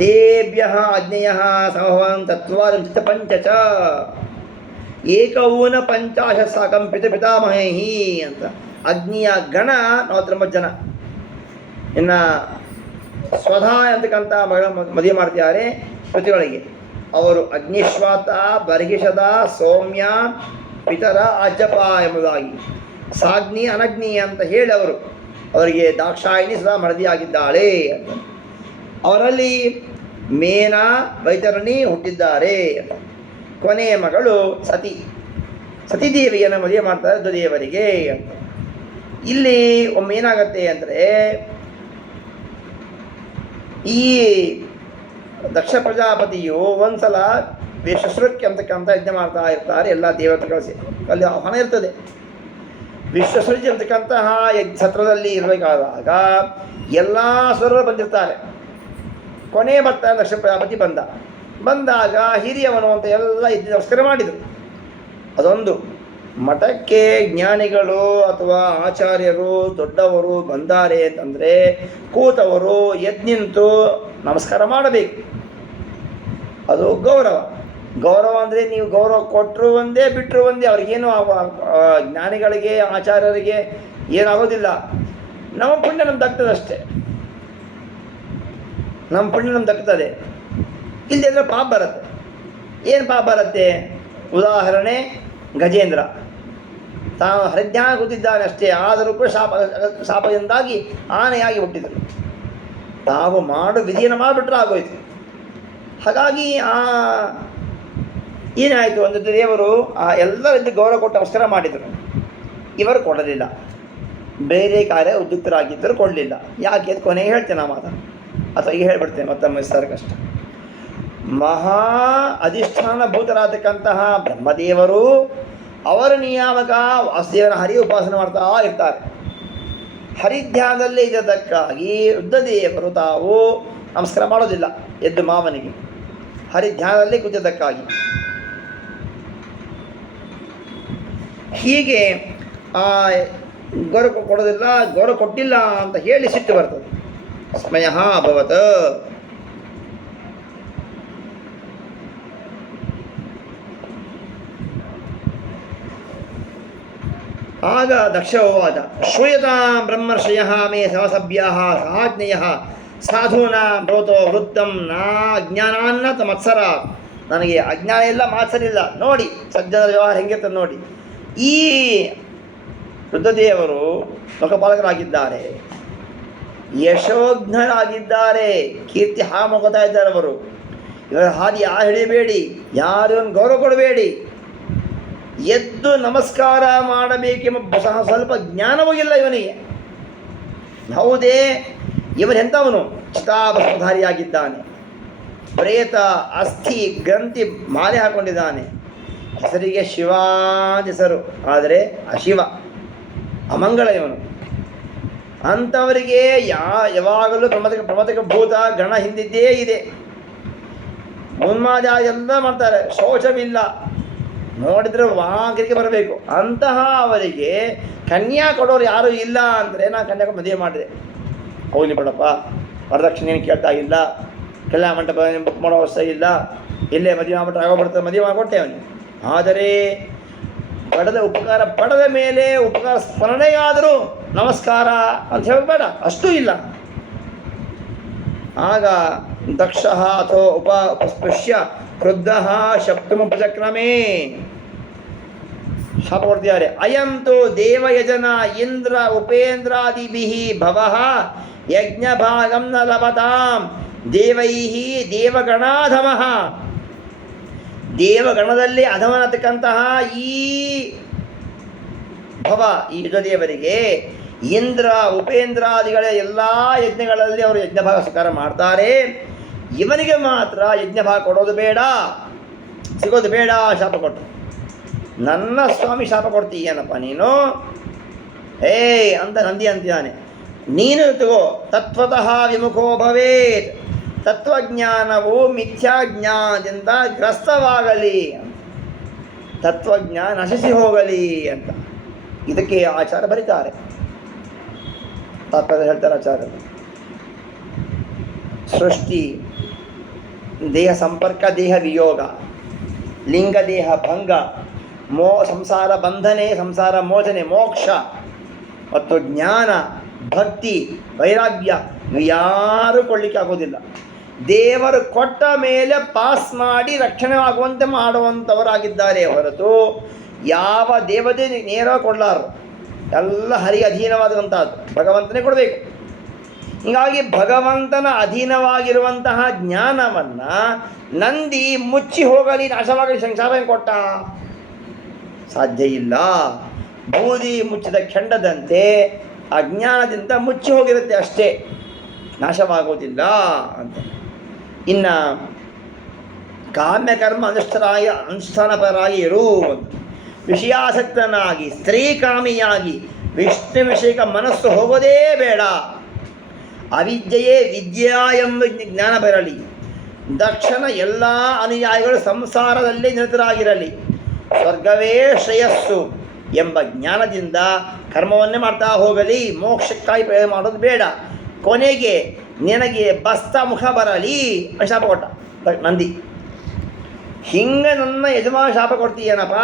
ತೇಭ್ಯ ಅಗ್ನೇಯ ಸಮಭವನ್ ಚತ್ವಾರಿಂಶತ ಪಂಚಚ ಏಕೌನ 50 ಸಾಕಂ ಪಿತಾಮಹಿ ಅಂತ. ಅಗ್ನಿಯ ಗಣ 49 ಜನ. ಇನ್ನು ಸ್ವಧಾ ಅಂತಕ್ಕಂಥ ಮಗಳ ಮದುವೆ ಮಾಡ್ತಿದ್ದಾರೆ ಪತಿಗಳಿಗೆ. ಅವರು ಅಗ್ನಿಶ್ವಾತ, ಬರ್ಹಿಷದ, ಸೌಮ್ಯ, ಪಿತರ, ಅಜ್ಜಪ ಎಂಬುದಾಗಿ ಸಾಗ್ನಿ, ಅನಗ್ನಿ ಅಂತ ಹೇಳಿ ಅವರಿಗೆ ದಾಕ್ಷಾಯಿಣಿ ಸದಾ ಮಡದಿಯಾಗಿದ್ದಾಳೆ ಅಂತ. ಅವರಲ್ಲಿ ಮೇನ, ವೈತರಣಿ ಹುಟ್ಟಿದ್ದಾರೆ. ಕೊನೆಯ ಮಗಳು ಸತೀದೇವಿಯನ್ನು ಮದುವೆ ಮಾಡ್ತಾರೆ ರುದ್ರದೇವರಿಗೆ ಅಂತ. ಇಲ್ಲಿ ಒಮ್ಮೆ ಏನಾಗತ್ತೆ ಅಂದರೆ, ಈ ದಕ್ಷ ಪ್ರಜಾಪತಿಯು ಒಂದ್ಸಲ ವಿಶ್ವಸೃಕ್ಕೆ ಅಂತಕ್ಕಂಥ ಯಜ್ಞ ಮಾಡ್ತಾ ಇರ್ತಾರೆ. ಎಲ್ಲ ದೇವತೆಗಳು ಅಲ್ಲಿ ಆಹ್ವಾನ ಇರ್ತದೆ. ವಿಶ್ವಸೃಜಿ ಅಂತಕ್ಕಂತಹ ಸತ್ರದಲ್ಲಿ ಇರಬೇಕಾದಾಗ ಎಲ್ಲ ಸ್ವರರು ಬಂದಿರ್ತಾರೆ. ಕೊನೆ ಬರ್ತಾರೆ ದಕ್ಷ ಪ್ರಜಾಪತಿ ಬಂದಾಗ ಹಿರಿಯವನು ಅಂತ ಎಲ್ಲ ಇದ್ದು ನಮಸ್ಕಾರ ಮಾಡಿದರು. ಅದೊಂದು ಮಠಕ್ಕೆ ಜ್ಞಾನಿಗಳು ಅಥವಾ ಆಚಾರ್ಯರು ದೊಡ್ಡವರು ಬಂದಾರೆ ಅಂತಂದರೆ ಕೂತವರು ಎದ್ದು ನಿಂತು ನಮಸ್ಕಾರ ಮಾಡಬೇಕು. ಅದು ಗೌರವ ಅಂದರೆ ನೀವು ಗೌರವ ಕೊಟ್ಟರು ಒಂದೇ ಬಿಟ್ಟರು ಒಂದೇ, ಅವ್ರಿಗೇನು ಜ್ಞಾನಿಗಳಿಗೆ ಆಚಾರ್ಯರಿಗೆ ಏನಾಗೋದಿಲ್ಲ. ನಮ್ಮ ಪುಣ್ಯ ನಮ್ಗೆ ದಕ್ತದೆ ಅಷ್ಟೇ, ನಮ್ಮ ಪುಣ್ಯ ನಮ್ಗೆ ದಕ್ತದೆ. ಇಲ್ಲದಿದ್ದರೆ ಪಾಪ ಬರುತ್ತೆ. ಏನು ಪಾಪ ಬರುತ್ತೆ? ಉದಾಹರಣೆ, ಗಜೇಂದ್ರ ತಾನು ಹರಿಜ್ಞಾನ ಕೂತಿದ್ದಾನೆ ಅಷ್ಟೇ, ಆದರೂ ಕೂಡ ಶಾಪದಿಂದಾಗಿ ಆನೆಯಾಗಿ ಹುಟ್ಟಿದರು. ತಾವು ಮಾಡು ವಿಧಿಯನ್ನು ಮಾಡಿಬಿಟ್ರೆ ಆಗೋಯ್ತು. ಹಾಗಾಗಿ ಏನಾಯಿತು ಅಂದರೆ ದೇವರು ಎಲ್ಲರಿದ್ದು ಗೌರವ ಕೊಟ್ಟು ನಮಸ್ಕಾರ ಮಾಡಿದರು. ಇವರು ಕೊಡಲಿಲ್ಲ. ಬೇರೆ ಕಾರ್ಯ ಉದ್ಯುಕ್ತರಾಗಿದ್ದರು, ಕೊಡಲಿಲ್ಲ. ಯಾಕೆ ಅದು ಕೊನೆಗೆ ಹೇಳ್ತೇನೆ ಆ ಮಾತು, ಅಥವಾ ಈಗ ಹೇಳ್ಬಿಡ್ತೇನೆ ಮತ್ತೊಮ್ಮೆ ಸರ್ ಕಷ್ಟ. ಮಹಾ ಅಧಿಷ್ಠಾನಭೂತರಾಗತಕ್ಕಂತಹ ಬ್ರಹ್ಮದೇವರು ಅವರ ನಿಯಾಮಕ ವಾಸುದೇವನ ಹರಿ ಉಪಾಸನೆ ಮಾಡ್ತಾ ಇರ್ತಾರೆ. ಹರಿಧ್ಯಾನದಲ್ಲೇ ಇದ್ದದಕ್ಕಾಗಿ ರುದ್ರದೇವರು ತಾವು ನಮಸ್ಕಾರ ಮಾಡೋದಿಲ್ಲ ಎದ್ದು ಮಾವನಿಗೆ, ಹರಿಧ್ಯಾನದಲ್ಲೇ ಕೂತಿದ್ದಕ್ಕಾಗಿ. ಹೀಗೆ ಗೌರವ ಕೊಡೋದಿಲ್ಲ, ಗೌರವ ಕೊಟ್ಟಿಲ್ಲ ಅಂತ ಹೇಳಿ ಸಿಟ್ಟು ಬರ್ತದೆ. ಸಮಯ ಅಭವತ್. ಆಗ ದಕ್ಷ ಉವಾಚ ಶ್ರೂಯತಾಂ ಬ್ರಹ್ಮರ್ಷಯಃ ಮೇ ಸಹಸಭ್ಯಾಃ ಸಹಾಜ್ಞೇಯಃ ಸಾಧೂನಾಂ ಬ್ರೂತೋ ವೃತ್ತಂ ನಾ ಅಜ್ಞಾನಾನ್ನ ಮತ್ಸರಾತ್. ನನಗೆ ಅಜ್ಞಾನ ಇಲ್ಲ, ಮಾತ್ಸರಿಲ್ಲ. ನೋಡಿ ಸಜ್ಜನರ ವ್ಯವಹಾರ ಹೆಂಗಿರ್ತದೆ ನೋಡಿ. ಈ ರುದ್ರದೇವರು ಲೋಕಪಾಲಕರಾಗಿದ್ದಾರೆ, ಯಶೋಘ್ನರಾಗಿದ್ದಾರೆ, ಕೀರ್ತಿ ಹಾಮೋಗ್ತಾ ಇದ್ದಾರೆ ಅವರು. ಇವರ ಹಾದಿ ಯಾರು ಹಿಡಿಯಬೇಡಿ, ಯಾರು ಗೌರವ ಕೊಡಬೇಡಿ, ಎದ್ದು ನಮಸ್ಕಾರ ಮಾಡಬೇಕೆಂಬ ಸ್ವಲ್ಪ ಜ್ಞಾನವೂ ಇಲ್ಲ ಇವನಿಗೆ. ಹೌದೇ, ಇವನೆಂಥವನು ಚಿತಾಭಸ್ಮಧಾರಿಯಾಗಿದ್ದಾನೆ, ಪ್ರೇತ ಅಸ್ಥಿ ಗ್ರಂಥಿ ಮಾಲೆ ಹಾಕೊಂಡಿದ್ದಾನೆ, ಹೆಸರಿಗೆ ಶಿವ ಹೆಸರು, ಆದರೆ ಅಶಿವ, ಅಮಂಗಳ ಇವನು. ಅಂಥವರಿಗೆ ಯಾವಾಗಲೂ ಪ್ರಮದಕ ಭೂತ ಗಣ ಹಿಂದಿದ್ದೇ ಇದೆ. ಉನ್ಮಾದ ಎಲ್ಲ ಮಾಡ್ತಾರೆ, ಶೌಚವಿಲ್ಲ, ನೋಡಿದ್ರೆ ವಾಂಕರಿಗೆ ಬರಬೇಕು. ಅಂತಹ ಅವರಿಗೆ ಕನ್ಯಾ ಕೊಡೋರು ಯಾರೂ ಇಲ್ಲ ಅಂದರೆ ನಾನು ಕನ್ಯಾಕ ಮದುವೆ ಮಾಡಿದೆ. ಹೋಗಲಿ ಬಿಡಪ್ಪ, ವರದಕ್ಷಿಣೆ ಕೇಳ್ತಾ ಇಲ್ಲ, ಕಲ್ಯಾಣ ಮಂಟಪ ಬುಕ್ ಮಾಡೋ ಅವಶ್ಯ ಇಲ್ಲ, ಇಲ್ಲೇ ಮದುವೆ ಮಾಡ್ಬಿಟ್ಟು ಆಗೋಗ್ಬಿಡ್ತಾರೆ, ಮದುವೆ ಮಾಡಿಕೊಟ್ಟೆ ಅವನಿಗೆ. ಆದರೆ ಪಡೆದ ಉಪಕಾರ ಪಡೆದ ಮೇಲೆ ಉಪಕಾರ ಸ್ಮರಣೆಯಾದರೂ ನಮಸ್ಕಾರ ಅಂತ ಹೇಳಬೇಡ, ಅಷ್ಟೂ ಇಲ್ಲ. ಆಗ ದಕ್ಷ ಅಥವಾ ಉಪಸ್ಪೃಶ್ಯ ಕ್ರುದ್ಧ ಶಬ್ದಮುಪಚಕ್ರಮೇ ಶಾಪ ಕೊಡ್ತಿದ್ದಾರೆ. ಅಯಂತು ದೇವಯಜನ ಇಂದ್ರ ಉಪೇಂದ್ರಾದಿಭಿ ಭವಃ ಯಜ್ಞ ಭಾಗಂ ನ ಲಭತಾಂ ದೇವೈಃ ದೇವಗಣಾಧಮಃ. ದೇವಗಣದಲ್ಲಿ ಅಧಮನತಕ್ಕಂತಹ ಈ ಭವ, ಈ ಯುಧದೇವರಿಗೆ ಇಂದ್ರ ಉಪೇಂದ್ರಾದಿಗಳ ಎಲ್ಲ ಯಜ್ಞಗಳಲ್ಲಿ ಅವರು ಯಜ್ಞಭಾಗ ಸ್ವೀಕಾರ ಮಾಡ್ತಾರೆ. ಇವನಿಗೆ ಮಾತ್ರ ಯಜ್ಞಭಾಗ ಕೊಡೋದು ಬೇಡ, ಸಿಗೋದು ಬೇಡ ಶಾಪ ಕೊಟ್ಟು. ನನ್ನ ಸ್ವಾಮಿ ಶಾಪ ಕೊಡ್ತೀಯನಪ್ಪ ನೀನು, ಅಂತ ನಂದಿ ಅಂತಿದ್ದಾನೆ. ನೀನು ತಗೋ, ತತ್ವತಃ ವಿಮುಖೋ ಭವೇತ್, ತತ್ವಜ್ಞಾನವು ಮಿಥ್ಯಾಜ್ಞಾನದಿಂದ ಗ್ರಸ್ತವಾಗಲಿ, ತತ್ವಜ್ಞಾನ ನಶಿಸಿ ಹೋಗಲಿ ಅಂತ ಇದಕ್ಕೆ ಆಚಾರ ಬರೀತಾರೆ. ತಾತ್ಪರ್ಯ ಹೇಳ್ತಾರೆ ಆಚಾರ್ಯರು. ಸೃಷ್ಟಿ, ದೇಹ ಸಂಪರ್ಕ, ದೇಹ ವಿಯೋಗ, ಲಿಂಗ ದೇಹ ಭಂಗ, ಸಂಸಾರ ಬಂಧನೆ, ಸಂಸಾರ ಮೋಚನೆ, ಮೋಕ್ಷ ಮತ್ತು ಜ್ಞಾನ, ಭಕ್ತಿ, ವೈರಾಗ್ಯ ಇವು ಯಾರೂ ಕೊಡಲಿಕ್ಕೆ ಆಗೋದಿಲ್ಲ. ದೇವರು ಕೊಟ್ಟ ಮೇಲೆ ಪಾಸ್ ಮಾಡಿ ರಕ್ಷಣೆ ಆಗುವಂತೆ ಮಾಡುವಂಥವರಾಗಿದ್ದಾರೆ ಹೊರತು ಯಾವ ದೇವತೆ ನೇರವಾಗಿ ಕೊಡಲಾರು. ಎಲ್ಲ ಹರಿ ಅಧೀನವಾದಂಥದ್ದು, ಭಗವಂತನೇ ಕೊಡಬೇಕು. ಹೀಗಾಗಿ ಭಗವಂತನ ಅಧೀನವಾಗಿರುವಂತಹ ಜ್ಞಾನವನ್ನು ನಂದಿ ಮುಚ್ಚಿ ಹೋಗಲಿ, ನಾಶವಾಗಲಿ ಸಂಸಾರ ಕೊಟ್ಟ ಸಾಧ್ಯ ಇಲ್ಲ. ಬೂದಿ ಮುಚ್ಚಿದ ಕೆಂಡದಂತೆ ಅಜ್ಞಾನದಿಂದ ಮುಚ್ಚಿ ಹೋಗಿರುತ್ತೆ ಅಷ್ಟೇ, ನಾಶವಾಗೋದಿಲ್ಲ ಅಂತ. ಇನ್ನು ಕಾಮ್ಯಕರ್ಮ ಅನುಷ್ಠಾನಪರಾಗಿ ಇರುವುದು, ವಿಷಯಾಸಕ್ತನಾಗಿ ಸ್ತ್ರೀಕಾಮಿಯಾಗಿ ವಿಷ್ಣು ವಿಷಯಕ ಮನಸ್ಸು ಹೋಗೋದೇ ಬೇಡ. ಅವಿದ್ಯೆಯೇ ವಿದ್ಯಾ ಎಂಬ ಜ್ಞಾನ ಬರಲಿ. ದಕ್ಷನ ಎಲ್ಲ ಅನುಯಾಯಿಗಳು ಸಂಸಾರದಲ್ಲಿ ನಿರತರಾಗಿರಲಿ. ಸ್ವರ್ಗವೇ ಶ್ರೇಯಸ್ಸು ಎಂಬ ಜ್ಞಾನದಿಂದ ಕರ್ಮವನ್ನೇ ಮಾಡ್ತಾ ಹೋಗಲಿ. ಮೋಕ್ಷಕ್ಕಾಗಿ ಪ್ರಯೋಗ ಮಾಡೋದು ಬೇಡ. ಕೊನೆಗೆ ನಿನಗೆ ಬಸ್ತ ಮುಖ ಬರಲಿ ಶಾಪ ಕೊಟ್ಟ ನಂದಿ. ಹಿಂಗೆ ನನ್ನ ಯಜಮಾನ ಶಾಪ ಕೊಡ್ತೀಯೇನಪ್ಪ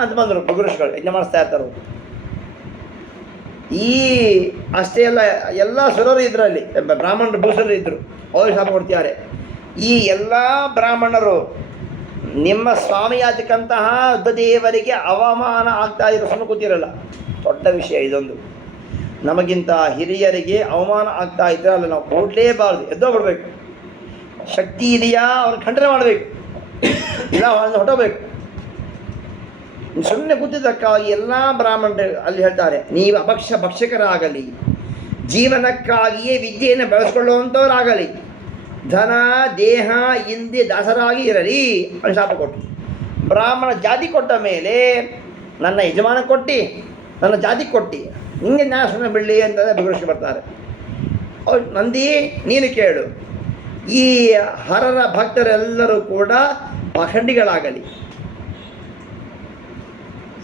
ಅಂತ ಬಂದರು ಗುರುಗಳು, ಯಜ್ಞ ಮಾಡಿಸ್ತಾ ಇರ್ತಾರೆ. ಈ ಅಷ್ಟೇ ಅಲ್ಲ, ಎಲ್ಲ ಸುರರು ಇದರಲ್ಲಿ ಬ್ರಾಹ್ಮಣರು ಭೂಸರು ಇದ್ದರು, ಅವರು ಶಾಪ ಕೊಡ್ತಿದ್ದಾರೆ. ಈ ಎಲ್ಲ ಬ್ರಾಹ್ಮಣರು ನಿಮ್ಮ ಸ್ವಾಮಿಯಾತಕ್ಕಂತಹ ದೇವರಿಗೆ ಅವಮಾನ ಆಗ್ತಾ ಇರೋ ಸುಮ್ಮನೆ ಕೂತಿರಲ್ಲ. ದೊಡ್ಡ ವಿಷಯ ಇದೊಂದು. ನಮಗಿಂತ ಹಿರಿಯರಿಗೆ ಅವಮಾನ ಆಗ್ತಾ ಇದ್ರೆ ಅಲ್ಲ ನಾವು ಕೊಡಲೇಬಾರ್ದು, ಎದ್ದೋಗ್ಬಿಡ್ಬೇಕು. ಶಕ್ತಿ ಇದೆಯಾ ಅವ್ರನ್ನ ಖಂಡನೆ ಮಾಡಬೇಕು, ಇಲ್ಲ ಅವ್ರನ್ನ ಹೊಟ್ಟೋಗ್ಬೇಕು. ಸುಮ್ಮನೆ ಕೂತಿದ್ದಕ್ಕಾಗಿ ಎಲ್ಲ ಬ್ರಾಹ್ಮಣರು ಅಲ್ಲಿ ಹೇಳ್ತಾರೆ, ನೀವು ಭಕ್ಷಕರಾಗಲಿ, ಜೀವನಕ್ಕಾಗಿಯೇ ವಿದ್ಯೆಯನ್ನು ಬೆಳೆಸ್ಕೊಳ್ಳುವಂಥವರಾಗಲಿ, ಧನ ದೇಹ ಇಂದಿ ದಾಸರಾಗಿ ಇರಲಿ ಅಂತ ಶಾಪ ಕೊಟ್ಟು. ಬ್ರಾಹ್ಮಣ ಜಾತಿ ಕೊಟ್ಟ ಮೇಲೆ ನನ್ನ ಯಜಮಾನ ಕೊಟ್ಟು ನನ್ನ ಜಾತಿ ಕೊಟ್ಟು ನಿಂಗೆ ನ್ಯಾಯ ಸುಮ್ಮನೆ ಬಿಡಲಿ ಅಂತಂದರೆ ಬಿಗುರಿಸಿ ಬರ್ತಾರೆ. ಅವ್ರು ನಂದಿ ನೀನು ಕೇಳು, ಈ ಹರರ ಭಕ್ತರೆಲ್ಲರೂ ಕೂಡ ಪಾಖಂಡಿಗಳಾಗಲಿ,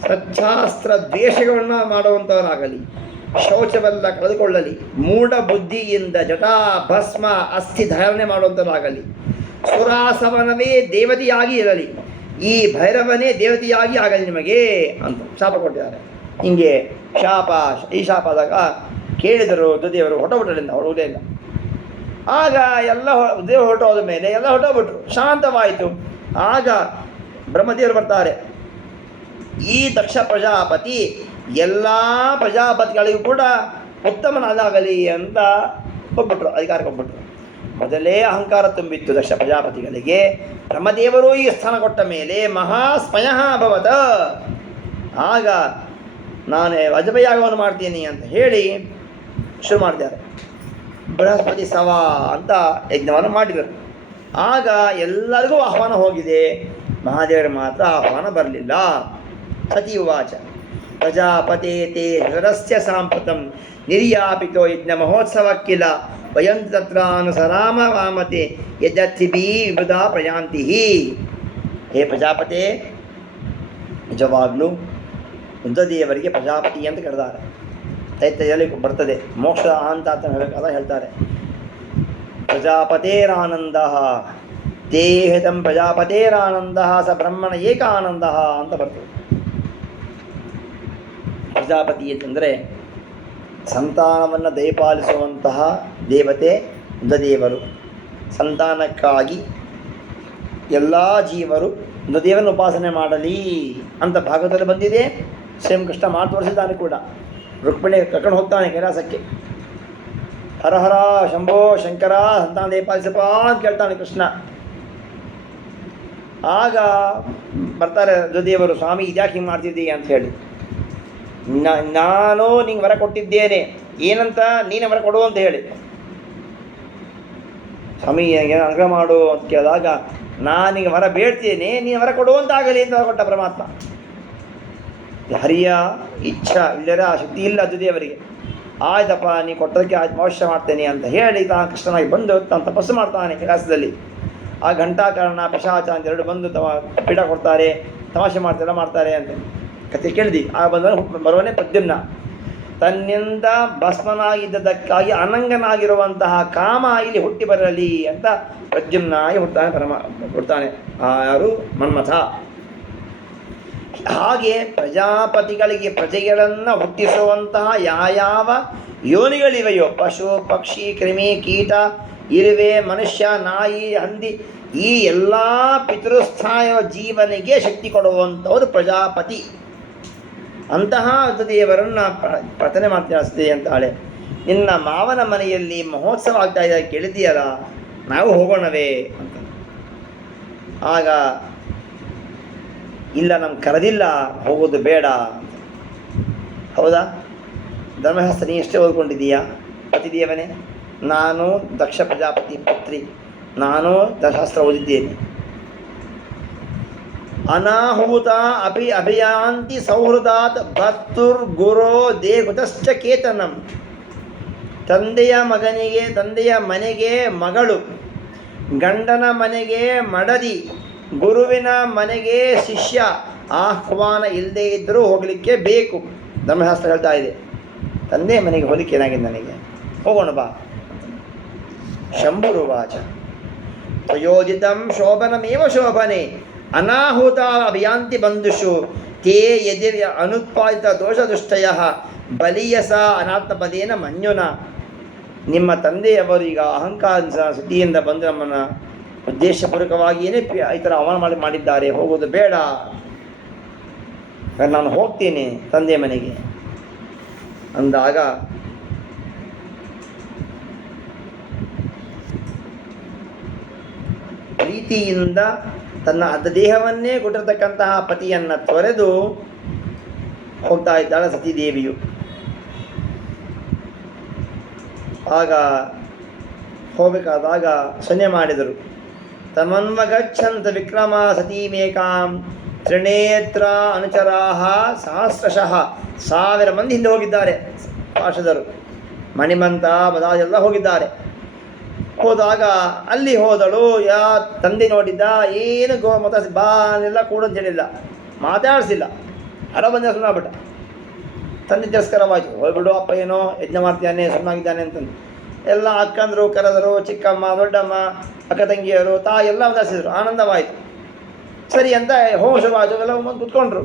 ಸಚ್ಚಾಸ್ತ್ರ ದ್ವೇಷಗಳನ್ನು ಮಾಡುವಂಥವರಾಗಲಿ, ಶೌಚವೆಲ್ಲ ಕಳೆದುಕೊಳ್ಳಲಿ, ಮೂಢ ಬುದ್ಧಿಯಿಂದ ಜಟಾ ಭಸ್ಮ ಅಸ್ಥಿ ಧಾರಣೆ ಮಾಡುವಂಥದ್ದಾಗಲಿ, ಸುರಾಸವನವೇ ದೇವತೆಯಾಗಿ ಇರಲಿ, ಈ ಭೈರವನೇ ದೇವತೆಯಾಗಿ ಆಗಲಿ ನಿಮಗೆ ಅಂತ ಶಾಪ ಕೊಟ್ಟಿದ್ದಾರೆ. ಹಿಂಗೆ ಈ ಶಾಪ ಆದಾಗ ಕೇಳಿದರು ರುದ್ರದೇವರು, ಹೊಟ್ಟೋಗ್ಬಿಟ್ರಿಂದ ಹೊರಡುವುದೇ ಇಲ್ಲ. ಆಗ ಎಲ್ಲ ದೇವರು ಹೊರಟೋದ ಮೇಲೆ ಎಲ್ಲ ಹೊರಟೋಗ್ಬಿಟ್ರು, ಶಾಂತವಾಯಿತು. ಆಗ ಬ್ರಹ್ಮದೇವರು ಬರ್ತಾರೆ. ಈ ದಕ್ಷ ಪ್ರಜಾಪತಿ ಎಲ್ಲ ಪ್ರಜಾಪತಿಗಳಿಗೂ ಕೂಡ ಉತ್ತಮನಾಗಲಿ ಅಂತ ಹೋಗ್ಬಿಟ್ರು, ಅಧಿಕಾರಕ್ಕೆ ಹೋಗ್ಬಿಟ್ರು. ಮೊದಲೇ ಅಹಂಕಾರ ತುಂಬಿತ್ತು ದಕ್ಷ ಪ್ರಜಾಪತಿಗಳಿಗೆ. ಬ್ರಹ್ಮದೇವರು ಈ ಸ್ಥಾನ ಕೊಟ್ಟ ಮೇಲೆ ಮಹಾಸ್ಮಯಃ ಅಭವತ. ಆಗ ನಾನು ಅಜಪಯಾಗವನ್ನು ಮಾಡ್ತೀನಿ ಅಂತ ಹೇಳಿ ಶುರು ಮಾಡಿದ್ದಾರೆ. ಬೃಹಸ್ಪತಿ ಸವ ಅಂತ ಯಜ್ಞವನ್ನು ಮಾಡಿದರು. ಆಗ ಎಲ್ಲರಿಗೂ ಆಹ್ವಾನ ಹೋಗಿದೆ, ಮಹಾದೇವರು ಮಾತ್ರ ಆಹ್ವಾನ ಬರಲಿಲ್ಲ. ಸತಿ ಉವಾಚ ಪ್ರಜಾಪತೆ ತೇ ಹೃದಸ್ಯ ಸಾಂಪ್ರತಂ ನಿರ್ಯಾಪಿತೋ ಯಜ್ಞ ಮಹೋತ್ಸವ ಕಿಲ ವಯಂ ತತ್ರಾನುಸರಾಮ ವಾಮತೆ ಯಜ್ಞಿಭಿ ವಿಬುಧ ಪ್ರಯಾಂತಿ. ಹೇ ಪ್ರಜಾಪತೆ, ನಿಜವಾಗ್ಲೂ ರುದ್ರದೇವರಿಗೆ ಪ್ರಜಾಪತಿ ಅಂತ ಕರೆದಾರೆ. ತೈತ್ತೆಯಲ್ಲಿ ಬರ್ತದೆ, ಮೋಕ್ಷ ಅಂತ ಹೇಳಬೇಕಾದ ಹೇಳ್ತಾರೆ. ಪ್ರಜಾಪತೇರಾನಂದ ತೇಹಿತಂ ಪ್ರಜಾಪತೇರಾನಂದ ಸ ಬ್ರಹ್ಮಣ ಏಕಾನಂದ ಅಂತ ಬರ್ತದೆ. ಪ್ರಜಾಪತಿ ಅಂತಂದರೆ ಸಂತಾನವನ್ನು ದಯಪಾಲಿಸುವಂತಹ ದೇವತೆ ರುದ್ರದೇವರು. ಸಂತಾನಕ್ಕಾಗಿ ಎಲ್ಲ ಜೀವರು ರುದ್ರದೇವರನ್ನು ಉಪಾಸನೆ ಮಾಡಲಿ ಅಂತ ಭಾಗವತದಲ್ಲಿ ಬಂದಿದೆ. ಸ್ವಯಂ ಕೃಷ್ಣ ಮಾಡಿ ತೋರಿಸಿದ್ದಾನೆ ಕೂಡ. ರುಕ್ಮಿಣಿ ಕರ್ಕೊಂಡು ಹೋಗ್ತಾನೆ ಕೈಲಾಸಕ್ಕೆ. ಹರ ಹರ ಶಂಭೋ ಶಂಕರ ಸಂತಾನ ದಯಪಾಲಿಸಪ್ಪ ಅಂತ ಕೇಳ್ತಾನೆ ಕೃಷ್ಣ. ಆಗ ಬರ್ತಾರೆ ರುದ್ರದೇವರು, ಸ್ವಾಮಿ ಇದ್ಯಾಕೆ ಹಿಂಗೆ ಮಾಡ್ತಿದ್ದೀಯ ಅಂತ ಹೇಳಿ. ನಾನು ನಿಂಗೆ ವರ ಕೊಟ್ಟಿದ್ದೇನೆ, ಏನಂತ ನೀನು ವರ ಕೊಡು ಅಂತ ಹೇಳಿ. ಸ್ವಾಮಿ ಏನೋ ಅನುಗ್ರಹ ಮಾಡು ಅಂತ ಕೇಳಿದಾಗ, ನಾನು ನಿಂಗೆ ವರ ಬೇಡ್ತೇನೆ, ನೀನು ವರ ಕೊಡು ಅಂತ ಆಗಲಿ ಅಂತ ಕೊಟ್ಟ ಪರಮಾತ್ಮ. ಹರಿಯ ಇಚ್ಛಾ ಇಲ್ಲರ ಶಕ್ತಿ ಇಲ್ಲ ರುದ್ರದೇವರಿಗೆ. ಆಯ್ತಪ್ಪ, ನೀ ಕೊಟ್ಟೋದಕ್ಕೆ ಅವಶ್ಯ ಮಾಡ್ತೇನೆ ಅಂತ ಹೇಳಿ ತಾನು ಕೃಷ್ಣನಾಗಿ ಬಂದು ತಾನು ತಪಸ್ಸು ಮಾಡ್ತಾನೆ ಕೈಲಾಸದಲ್ಲಿ. ಆ ಘಂಟಾಕರ್ಣ ಪಿಶಾಚ ಅಂತ ಎರಡು ಬಂದು ಪೀಠ ಕೊಡ್ತಾರೆ, ತಮಾಷೆ ಮಾಡ್ತಾರೆ ಅಂತ ಕತೆ ಕೇಳಿದಿ. ಆ ಬರುವನೇ ಪ್ರದ್ಯುಮ್ನ. ತನ್ನಿಂದ ಭಸ್ಮನಾಗಿದ್ದದಕ್ಕಾಗಿ ಅನಂಗನಾಗಿರುವಂತಹ ಕಾಮ ಇಲ್ಲಿ ಹುಟ್ಟಿ ಬರಲಿ ಅಂತ ಪ್ರದ್ಯುಮ್ನಾಗಿ ಹುಡ್ತಾನೆ ಯಾರು? ಮನ್ಮಥ. ಹಾಗೆ ಪ್ರಜಾಪತಿಗಳಿಗೆ ಪ್ರಜೆಗಳನ್ನು ಹುಟ್ಟಿಸುವಂತಹ ಯಾವ ಯೋನಿಗಳಿವೆಯೋ, ಪಶು ಪಕ್ಷಿ ಕ್ರಿಮಿ ಕೀಟ ಇರುವೆ ಮನುಷ್ಯ ನಾಯಿ ಹಂದಿ, ಈ ಎಲ್ಲ ಪಿತೃಸ್ಥಾಯ ಜೀವನಿಗೆ ಶಕ್ತಿ ಕೊಡುವಂಥವರು ಪ್ರಜಾಪತಿ. ಅಂತಹ ರುದ್ರದೇವರನ್ನು ಪ್ರಾರ್ಥನೆ ಮಾಡ್ತೀನಿ ಅಂತಾಳೆ. ನಿನ್ನ ಮಾವನ ಮನೆಯಲ್ಲಿ ಮಹೋತ್ಸವ ಆಗ್ತಾ ಇದೆ ಕೇಳಿದೆಯಲ್ಲ, ನಾವು ಹೋಗೋಣವೇ ಅಂತ. ಆಗ ಇಲ್ಲ, ನಮ್ಗೆ ಕರೆದಿಲ್ಲ, ಹೋಗೋದು ಬೇಡ ಅಂತ. ಹೌದಾ? ಧರ್ಮಶಾಸ್ತ್ರ ನೀ ಎಷ್ಟೇ ಓದ್ಕೊಂಡಿದ್ದೀಯಾ? ಪತಿದೇವನೇ, ನಾನು ದಕ್ಷ ಪ್ರಜಾಪತಿ ಪುತ್ರಿ, ನಾನು ಧರ್ಮಶಾಸ್ತ್ರ ಓದಿದ್ದೇನೆ. ಅನಾಹೂತ ಅಭಿಯಾಂತಿ ಸೌಹೃದಾತ್ ಭರ್ತುರ್ ಗುರೋ ದೇಗುತಶ್ಚ ಕೇತನಂ. ತಂದೆಯ ಮನೆಗೆ ಮಗಳು, ಗಂಡನ ಮನೆಗೆ ಮಡದಿ, ಗುರುವಿನ ಮನೆಗೆ ಶಿಷ್ಯ ಆಹ್ವಾನ ಇಲ್ಲದೇ ಇದ್ದರೂ ಹೋಗಲಿಕ್ಕೆ ಬೇಕು. ಧರ್ಮಶಾಸ್ತ್ರ ಹೇಳ್ತಾ ಇದೆ. ತಂದೆ ಮನೆಗೆ ಹೋಗಲಿಕ್ಕೆ ಏನಾಗಿದೆ ನನಗೆ, ಹೋಗೋಣ ಬಾ. ಶಂಭುರುವಾಚ ಪ್ರಯೋಜಿತಂ ಶೋಭನಮೇವ ಶೋಭನೆ ಅನಾಹುತ ಅಭಿಯಾಂತಿ ಬಂಧುಷು ತೇ ಯದಿ ಅನುತ್ಪಾದಿತ ದೋಷದುಷ್ಟಯ ಬಲೀಯಸ ಅನಾತ್ಮಪದೇನ ಮನ್ಯುನ. ನಿಮ್ಮ ತಂದೆಯವರು ಈಗ ಅಹಂಕಾರ ಸ್ಥಿತಿಯಿಂದ ಬಂದು ನಮ್ಮನ್ನು ಉದ್ದೇಶಪೂರ್ವಕವಾಗಿಯೇ ಈ ಥರ ಅವಮಾನ ಮಾಡಿದ್ದಾರೆ, ಹೋಗೋದು ಬೇಡ, ನಾನು ಹೋಗ್ತೀನಿ ತಂದೆ ಮನೆಗೆ ಅಂದಾಗ ಪ್ರೀತಿಯಿಂದ ತನ್ನ ಅರ್ಧ ದೇಹವನ್ನೇ ಕೊಟ್ಟಿರತಕ್ಕಂತಹ ಪತಿಯನ್ನು ತೊರೆದು ಹೋಗ್ತಾ ಇದ್ದಾಳೆ ಸತೀದೇವಿಯು. ಆಗ ಹೋಗಬೇಕಾದಾಗ ಸನ್ನೆ ಮಾಡಿದರು. ತಮನ್ವಗಚ್ಚಂತ ವಿಕ್ರಮ ಸತೀಮೇಕಾಂ ತ್ರಿನೇತ್ರ ಅನುಚರಾಹ ಸಹಸ್ರಶಃ. 1000 ಮಂದಿ ಹಿಂದೆ ಹೋಗಿದ್ದಾರೆ ಪಾರ್ಷದರು. ಮಣಿಮಂತ ಮದಾಜೆಲ್ಲ ಹೋಗಿದ್ದಾರೆ. ಹೋದಾಗ ಅಲ್ಲಿ ಹೋದಳು. ತಂದೆ ನೋಡಿದ್ದ, ಏನು ಬಾ ಎಲ್ಲ ಕೂಡ ಅಂತ ಹೇಳಿಲ್ಲ, ಮಾತಾಡಿಸಿಲ್ಲ. ಹರ ಬಂದ ಸುಮ್ಮನಾಗ್ಬಿಟ್ಟ. ತಂದೆ ತಿರಸ್ಕಾರವಾಯಿತು. ಹೋಗ್ಬಿಡು, ಅಪ್ಪ ಏನೋ ಯಜ್ಞ ಮಾಡ್ತಾನೆ, ಸುಮ್ಮನಾಗಿದ್ದಾನೆ ಅಂತಂದು ಎಲ್ಲ ಅಕ್ಕಂದರು ಕರೆದರು, ಚಿಕ್ಕಮ್ಮ, ದೊಡ್ಡಮ್ಮ, ಅಕ್ಕ ತಂಗಿಯರು, ತಾಯಿ ಎಲ್ಲ ಉದಾಸಿದ್ರು. ಆನಂದವಾಯಿತು. ಸರಿ ಅಂತ ಹೋಮ ಶುರುವಾಯಿತು. ಎಲ್ಲ ಬಂದು ಕುತ್ಕೊಂಡ್ರು.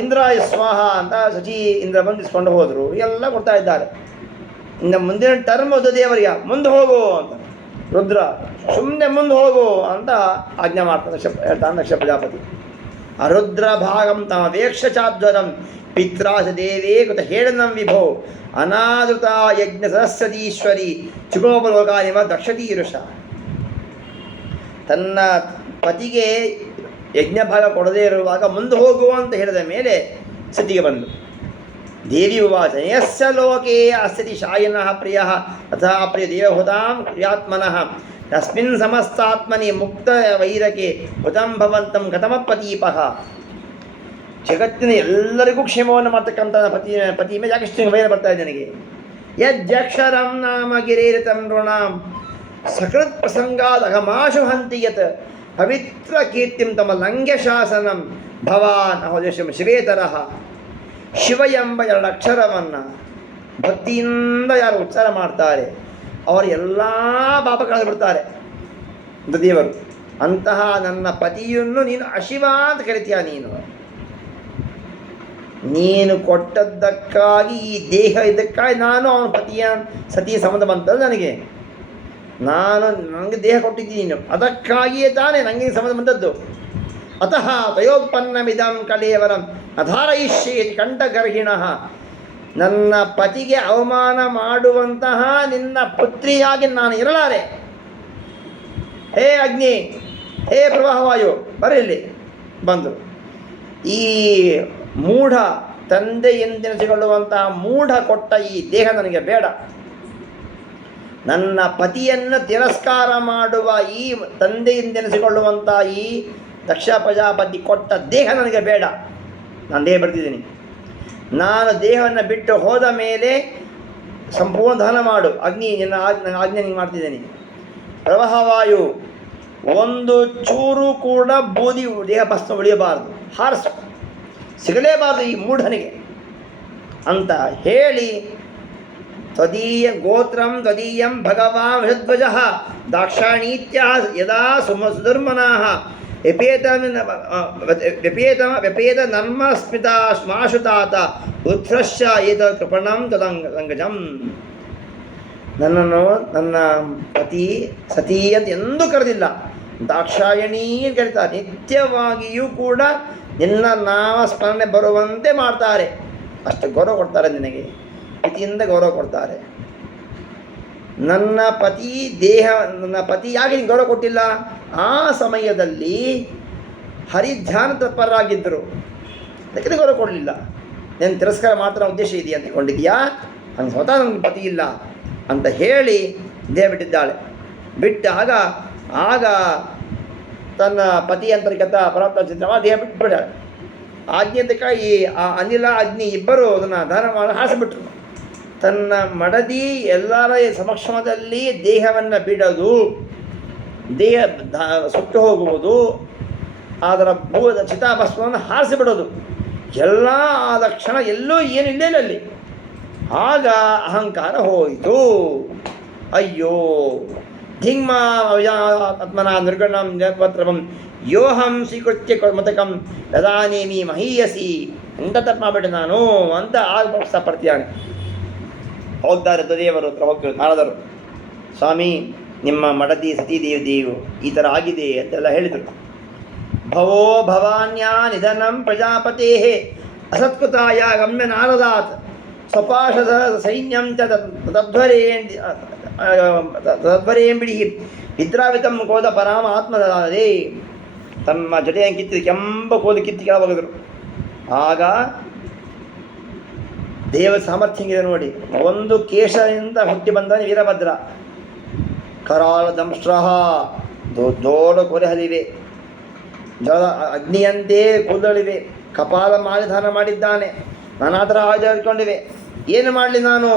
ಇಂದ್ರಾಯ ಸ್ವಾಹ ಅಂತ ಶಚಿ ಇಂದ್ರ ಬಂದಿಸ್ಕೊಂಡು ಹೋದರು. ಎಲ್ಲ ಕೊಡ್ತಾ ಇದ್ದಾರೆ. ಇನ್ನು ಮುಂದಿನ ಟರ್ಮ್ ದೇವರಿಗೆ ಮುಂದೆ ಹೋಗು ಅಂತ ರುದ್ರ, ಸುಮ್ಮನೆ ಮುಂದೆ ಹೋಗು ಅಂತ ಆಜ್ಞೆ ಮಾಡ್ತಾನೆ. ಹೇಳ್ತಾನೆ ದಕ್ಷ ಪ್ರಜಾಪತಿ. ಅರುದ್ರ ಭಾಗಂ ತಮ ವೇಕ್ಷ ಚಾಧ್ವರಂ ಪಿತ್ರಾಶ ದೇವೇ ಕೃತ ಹೇಳನಂ ವಿಭೋ ಅನಾದೃತ ಯಜ್ಞ ಸಹಸ್ರದೀಶ್ವರಿ ಚುಗೋಪಲೋಕಾನಿವ ದಕ್ಷತೀರುಷ. ತನ್ನ ಪತಿಗೆ ಯಜ್ಞ ಭಾಗ ಕೊಡದೇ ಇರುವಾಗ ಮುಂದೆ ಹೋಗು ಅಂತ ಹೇಳಿದ ಮೇಲೆ ಸತಿಗೆ ಬಂದು ದೇವಿ ಉವಾಚ ಯಸ್ಯ ಲೋಕೆ ಅಸ್ತಿ ಶಾಯಿನಃ ಪ್ರಿಯ ಅಥವಾ ಪ್ರಿಯ ದೇವಹುತಾಂ ಕ್ರಿಯಾತ್ಮನಃ ತಸ್ಮಿನ್ ಸಮಸ್ತಾತ್ಮನಿ ಮುಕ್ತ ವೈರಕೆ ಹುತಂ ಭವಂತಂ ಕಥಮಪತೀಪಃ. ಜಗತ್ತಿನ ಎಲ್ಲರಿಗೂ ಕ್ಷೇಮವನ್ನು ಮಾಡ್ತಕ್ಕಂಥ ಪತಿ ಮೇಲೆ ಯಾಕೆ ಇಷ್ಟು ವೈರ ಬರ್ತಾ ಇದೆ ನನಗೆ? ಯಜ್ಜಕ್ಷರಂ ನಾಮ ಗಿರೇರಿತಂ ನೃಣಾಂ ಸಕೃತ್ ಪ್ರಸಂಗಾದ ಅಘಮಾಶು ಹಂತಿ ಯತ್ ಪವಿತ್ರ ಕೀರ್ತಿಂ ತಮ ಲಂಘ್ಯ ಶಾಸನಂ ಭವಾನ್ ಅಹೋದೇಶ ಶಿವೇತರಃ. ಶಿವ ಎಂಬ 2 ಅಕ್ಷರವನ್ನು ಭಕ್ತಿಯಿಂದ ಯಾರು ಉಚ್ಚಾರ ಮಾಡ್ತಾರೆ ಅವರು ಎಲ್ಲ ಪಾಪ ಕಳೆದು ಬಿಡ್ತಾರೆ ದೇವರು. ಅಂತಹ ನನ್ನ ಪತಿಯನ್ನು ನೀನು ಅಶಿವ ಅಂತ ಕರಿತೀಯ. ನೀನು ಕೊಟ್ಟದ್ದಕ್ಕಾಗಿ ಈ ದೇಹ ಇದಕ್ಕಾಗಿ ನಾನು ಅವನ ಪತಿಯ ಸತಿಯ ಸಂಬಂಧ ಬಂತಲ್ಲ ನನಗೆ. ನನಗೆ ದೇಹ ಕೊಟ್ಟಿದ್ದೀನಿ ನೀನು, ಅದಕ್ಕಾಗಿಯೇ ತಾನೇ ನನಗೆ ಸಂಬಂಧ ಬಂದದ್ದು. ಅತಃ ತಯೋತ್ಪನ್ನಮಿದಂ ಕಲೇವರಂ ಅಧಾರಯಿಷ್ಯೇತಿ ಕಂಠಗರ್ಹಿಣಃ. ನನ್ನ ಪತಿಗೆ ಅವಮಾನ ಮಾಡುವಂತಹ ನಿನ್ನ ಪುತ್ರಿಯಾಗಿ ನಾನು ಇರಲಾರೆ. ಹೇ ಅಗ್ನಿ, ಹೇ ಪ್ರವಾಹವಾಯು, ಬರಲಿ ಬಂದು. ಈ ಮೂಢ ತಂದೆ ಎಂದೆನಿಸಿಕೊಳ್ಳುವಂತಹ ಮೂಢ ಕೊಟ್ಟ ಈ ದೇಹ ನನಗೆ ಬೇಡ. ನನ್ನ ಪತಿಯನ್ನು ತಿರಸ್ಕಾರ ಮಾಡುವ ಈ ತಂದೆಯಿಂದೆನಿಸಿಕೊಳ್ಳುವಂಥ ಈ ದಕ್ಷ ಪ್ರಜಾಪತಿ ಕೊಟ್ಟ ದೇಹ ನನಗೆ ಬೇಡ. ನಾನು ದೇಹ ಬರ್ತಿದ್ದೀನಿ. ನಾನು ದೇಹವನ್ನು ಬಿಟ್ಟು ಹೋದ ಮೇಲೆ ಸಂಪೂರ್ಣ ದಹನ ಮಾಡು. ಅಗ್ನಿ ನಿನ್ನ ಆಜ್ಞೆ ನಿಂಗೆ ಮಾಡ್ತಿದ್ದೀನಿ. ಪ್ರವಾಹವಾಯು, ಒಂದು ಚೂರು ಕೂಡ ಬೂದಿ ದೇಹ ಭಸ್ಮ ಉಳಿಯಬಾರದು, ಸಿಗಲೇಬಾರದು ಈ ಮೂಢನಿಗೆ ಅಂತ ಹೇಳಿ ತ್ವದೀಯ ಗೋತ್ರಂ ತ್ವದೀಯಂ ಭಗವಾನ್ ವಿಷಧ್ವಜ ದಾಕ್ಷಾಣೀತ್ಯ ಯದಾ ಸುದುರ್ಮನಾಃ ವ್ಯಪೇತ ನರ್ಮ ಸ್ಮಿತಾ ಸ್ಮಾಶುತಾತ ಉತ್ಸೃಶ್ಯ ಏತ ಕೃಪಣಂ ತದಂಗಜಂ. ನನ್ನನ್ನು ನನ್ನ ಪತಿ ಸತಿ ಅಂತ ಎಂದೂ ಕರೆದಿಲ್ಲ, ದಾಕ್ಷಾಯಣಿ ಅಂತ ಕರೀತಾರೆ. ನಿತ್ಯವಾಗಿಯೂ ಕೂಡ ನಿನ್ನ ನಾಮ ಸ್ಮರಣೆ ಬರುವಂತೆ ಮಾಡ್ತಾರೆ. ಅಷ್ಟು ಗೌರವ ಕೊಡ್ತಾರೆ ನಿನಗೆ, ಪ್ರೀತಿಯಿಂದ ಗೌರವ ಕೊಡ್ತಾರೆ. ನನ್ನ ಪತಿ ದೇಹ, ನನ್ನ ಪತಿ ಯಾಕೆ ನಿಂಗೆ ಗೌರವ ಕೊಟ್ಟಿಲ್ಲ? ಆ ಸಮಯದಲ್ಲಿ ಹರಿಧ್ಯಾನ ತತ್ಪರರಾಗಿದ್ದರು, ಅದಕ್ಕೆ ಗೌರವ ಕೊಡಲಿಲ್ಲ. నేను ತಿರಸ್ಕಾರ ಮಾಡ್ತಾರ ಉದ್ದೇಶ ಇದೆಯಾ ಅಂದ್ಕೊಂಡಿದ್ದೀಯಾ? ಹಂಗೆ ಸ್ವತಃ ನನಗೆ ಪತಿ ಇಲ್ಲ ಅಂತ ಹೇಳಿ ದೇಹ ಬಿಟ್ಟಿದ್ದಾಳೆ. ಬಿಟ್ಟಾಗ ಆಗ ತನ್ನ ಪತಿ ಅಂತರ್ಗತ ಪರಮಾತ್ಮ ಚಿತ್ರವ ದೇಹ ಬಿಟ್ಟುಬಿಟ್ಟಾಳೆ. ಆಜ್ಞೆದಕ್ಕಾಗಿ ಆ ಅನಿಲ ಅಗ್ನಿ ಇಬ್ಬರು ಅದನ್ನು ದಾನ ಮಾಡಿ ಹಾರಿಸಿಬಿಟ್ರು. ತನ್ನ ಮಡದಿ ಎಲ್ಲರ ಸಮಕ್ಷಮದಲ್ಲಿ ದೇಹವನ್ನು ಬಿಡೋದು, ದೇಹ ಸುಟ್ಟು ಹೋಗುವುದು, ಅದರ ಚಿತಾಭಸ್ಮವನ್ನು ಹಾರಿಸಿಬಿಡೋದು ಎಲ್ಲ ಆದ ಕ್ಷಣ ಎಲ್ಲೂ ಏನು ಇಲ್ಲೇನಲ್ಲಿ. ಆಗ ಅಹಂಕಾರ ಹೋಯಿತು. ಅಯ್ಯೋ ಧಿಂಗ್ಮ ಆತ್ಮನ ನಿರ್ಗಣಂ ನಿರ್ಪತ್ರವಂ ಯೋಹಂ ಸ್ವೀಕೃತ್ಯ ಮತಕಂ ದದಾನೇಮಿ ಮಹೀಯಸಿ. ಎಂತ ತಪ್ಪು ಮಾಡಿಬಿಟ್ಟೆ ನಾನು ಅಂತ ಆಗ್ಪಡ್ತಾನೆ. ಹೋಗ್ತಾರೆ ದೇವರು ಹತ್ರ ಹೋಗ್ತಾರೆ ನಾರದರು. ಸ್ವಾಮಿ, ನಿಮ್ಮ ಮಡದಿ ಸತೀದೇವಿಯು ಈ ಥರ ಆಗಿದೆ ಅಂತೆಲ್ಲ ಹೇಳಿದರು. ಭವೋ ಭವಾನ್ಯಾ ನಿಧನಂ ಪ್ರಜಾಪತೇ ಅಸತ್ಕೃತಾಯ ಗಮ್ಯ ನಾರದಾತ್ ಸ್ವಪಾಶದ ಸೈನ್ಯಂ ತದ್ವರೇಂಬಿಡಿ ನಿದ್ರಾವಿತಂ ಕೋದ ಪರಾಮ ಆತ್ಮದಾದೇ. ತಮ್ಮ ಜಡೆಯನ್ನು ಕಿತ್ತಿ ಕೆಂಪ ಕೋದು ಕಿತ್ತಿ ಕೆಳಬಗೆದರು. ಆಗ ದೇವ ಸಾಮರ್ಥ್ಯ ಇದೆ ನೋಡಿ. ಒಂದು ಕೇಶದಿಂದ ಹುಟ್ಟಿ ಬಂದವನೇ ವೀರಭದ್ರ. ಕರಾಳ ದಂಶ್ರಹ, ದೊಡ್ಡ ಕೊರೆ ಹರಿವೆ, ಜಲ ಅಗ್ನಿಯಂತೆ ಕೂದಲಿವೆ, ಕಪಾಲ ಮಾಲಿಧಾನ ಮಾಡಿದ್ದಾನೆ, ನಾನಾ ಥರ ಆಚರಿಸಿಕೊಂಡಿವೆ. ಏನು ಮಾಡಲಿ ನಾನು?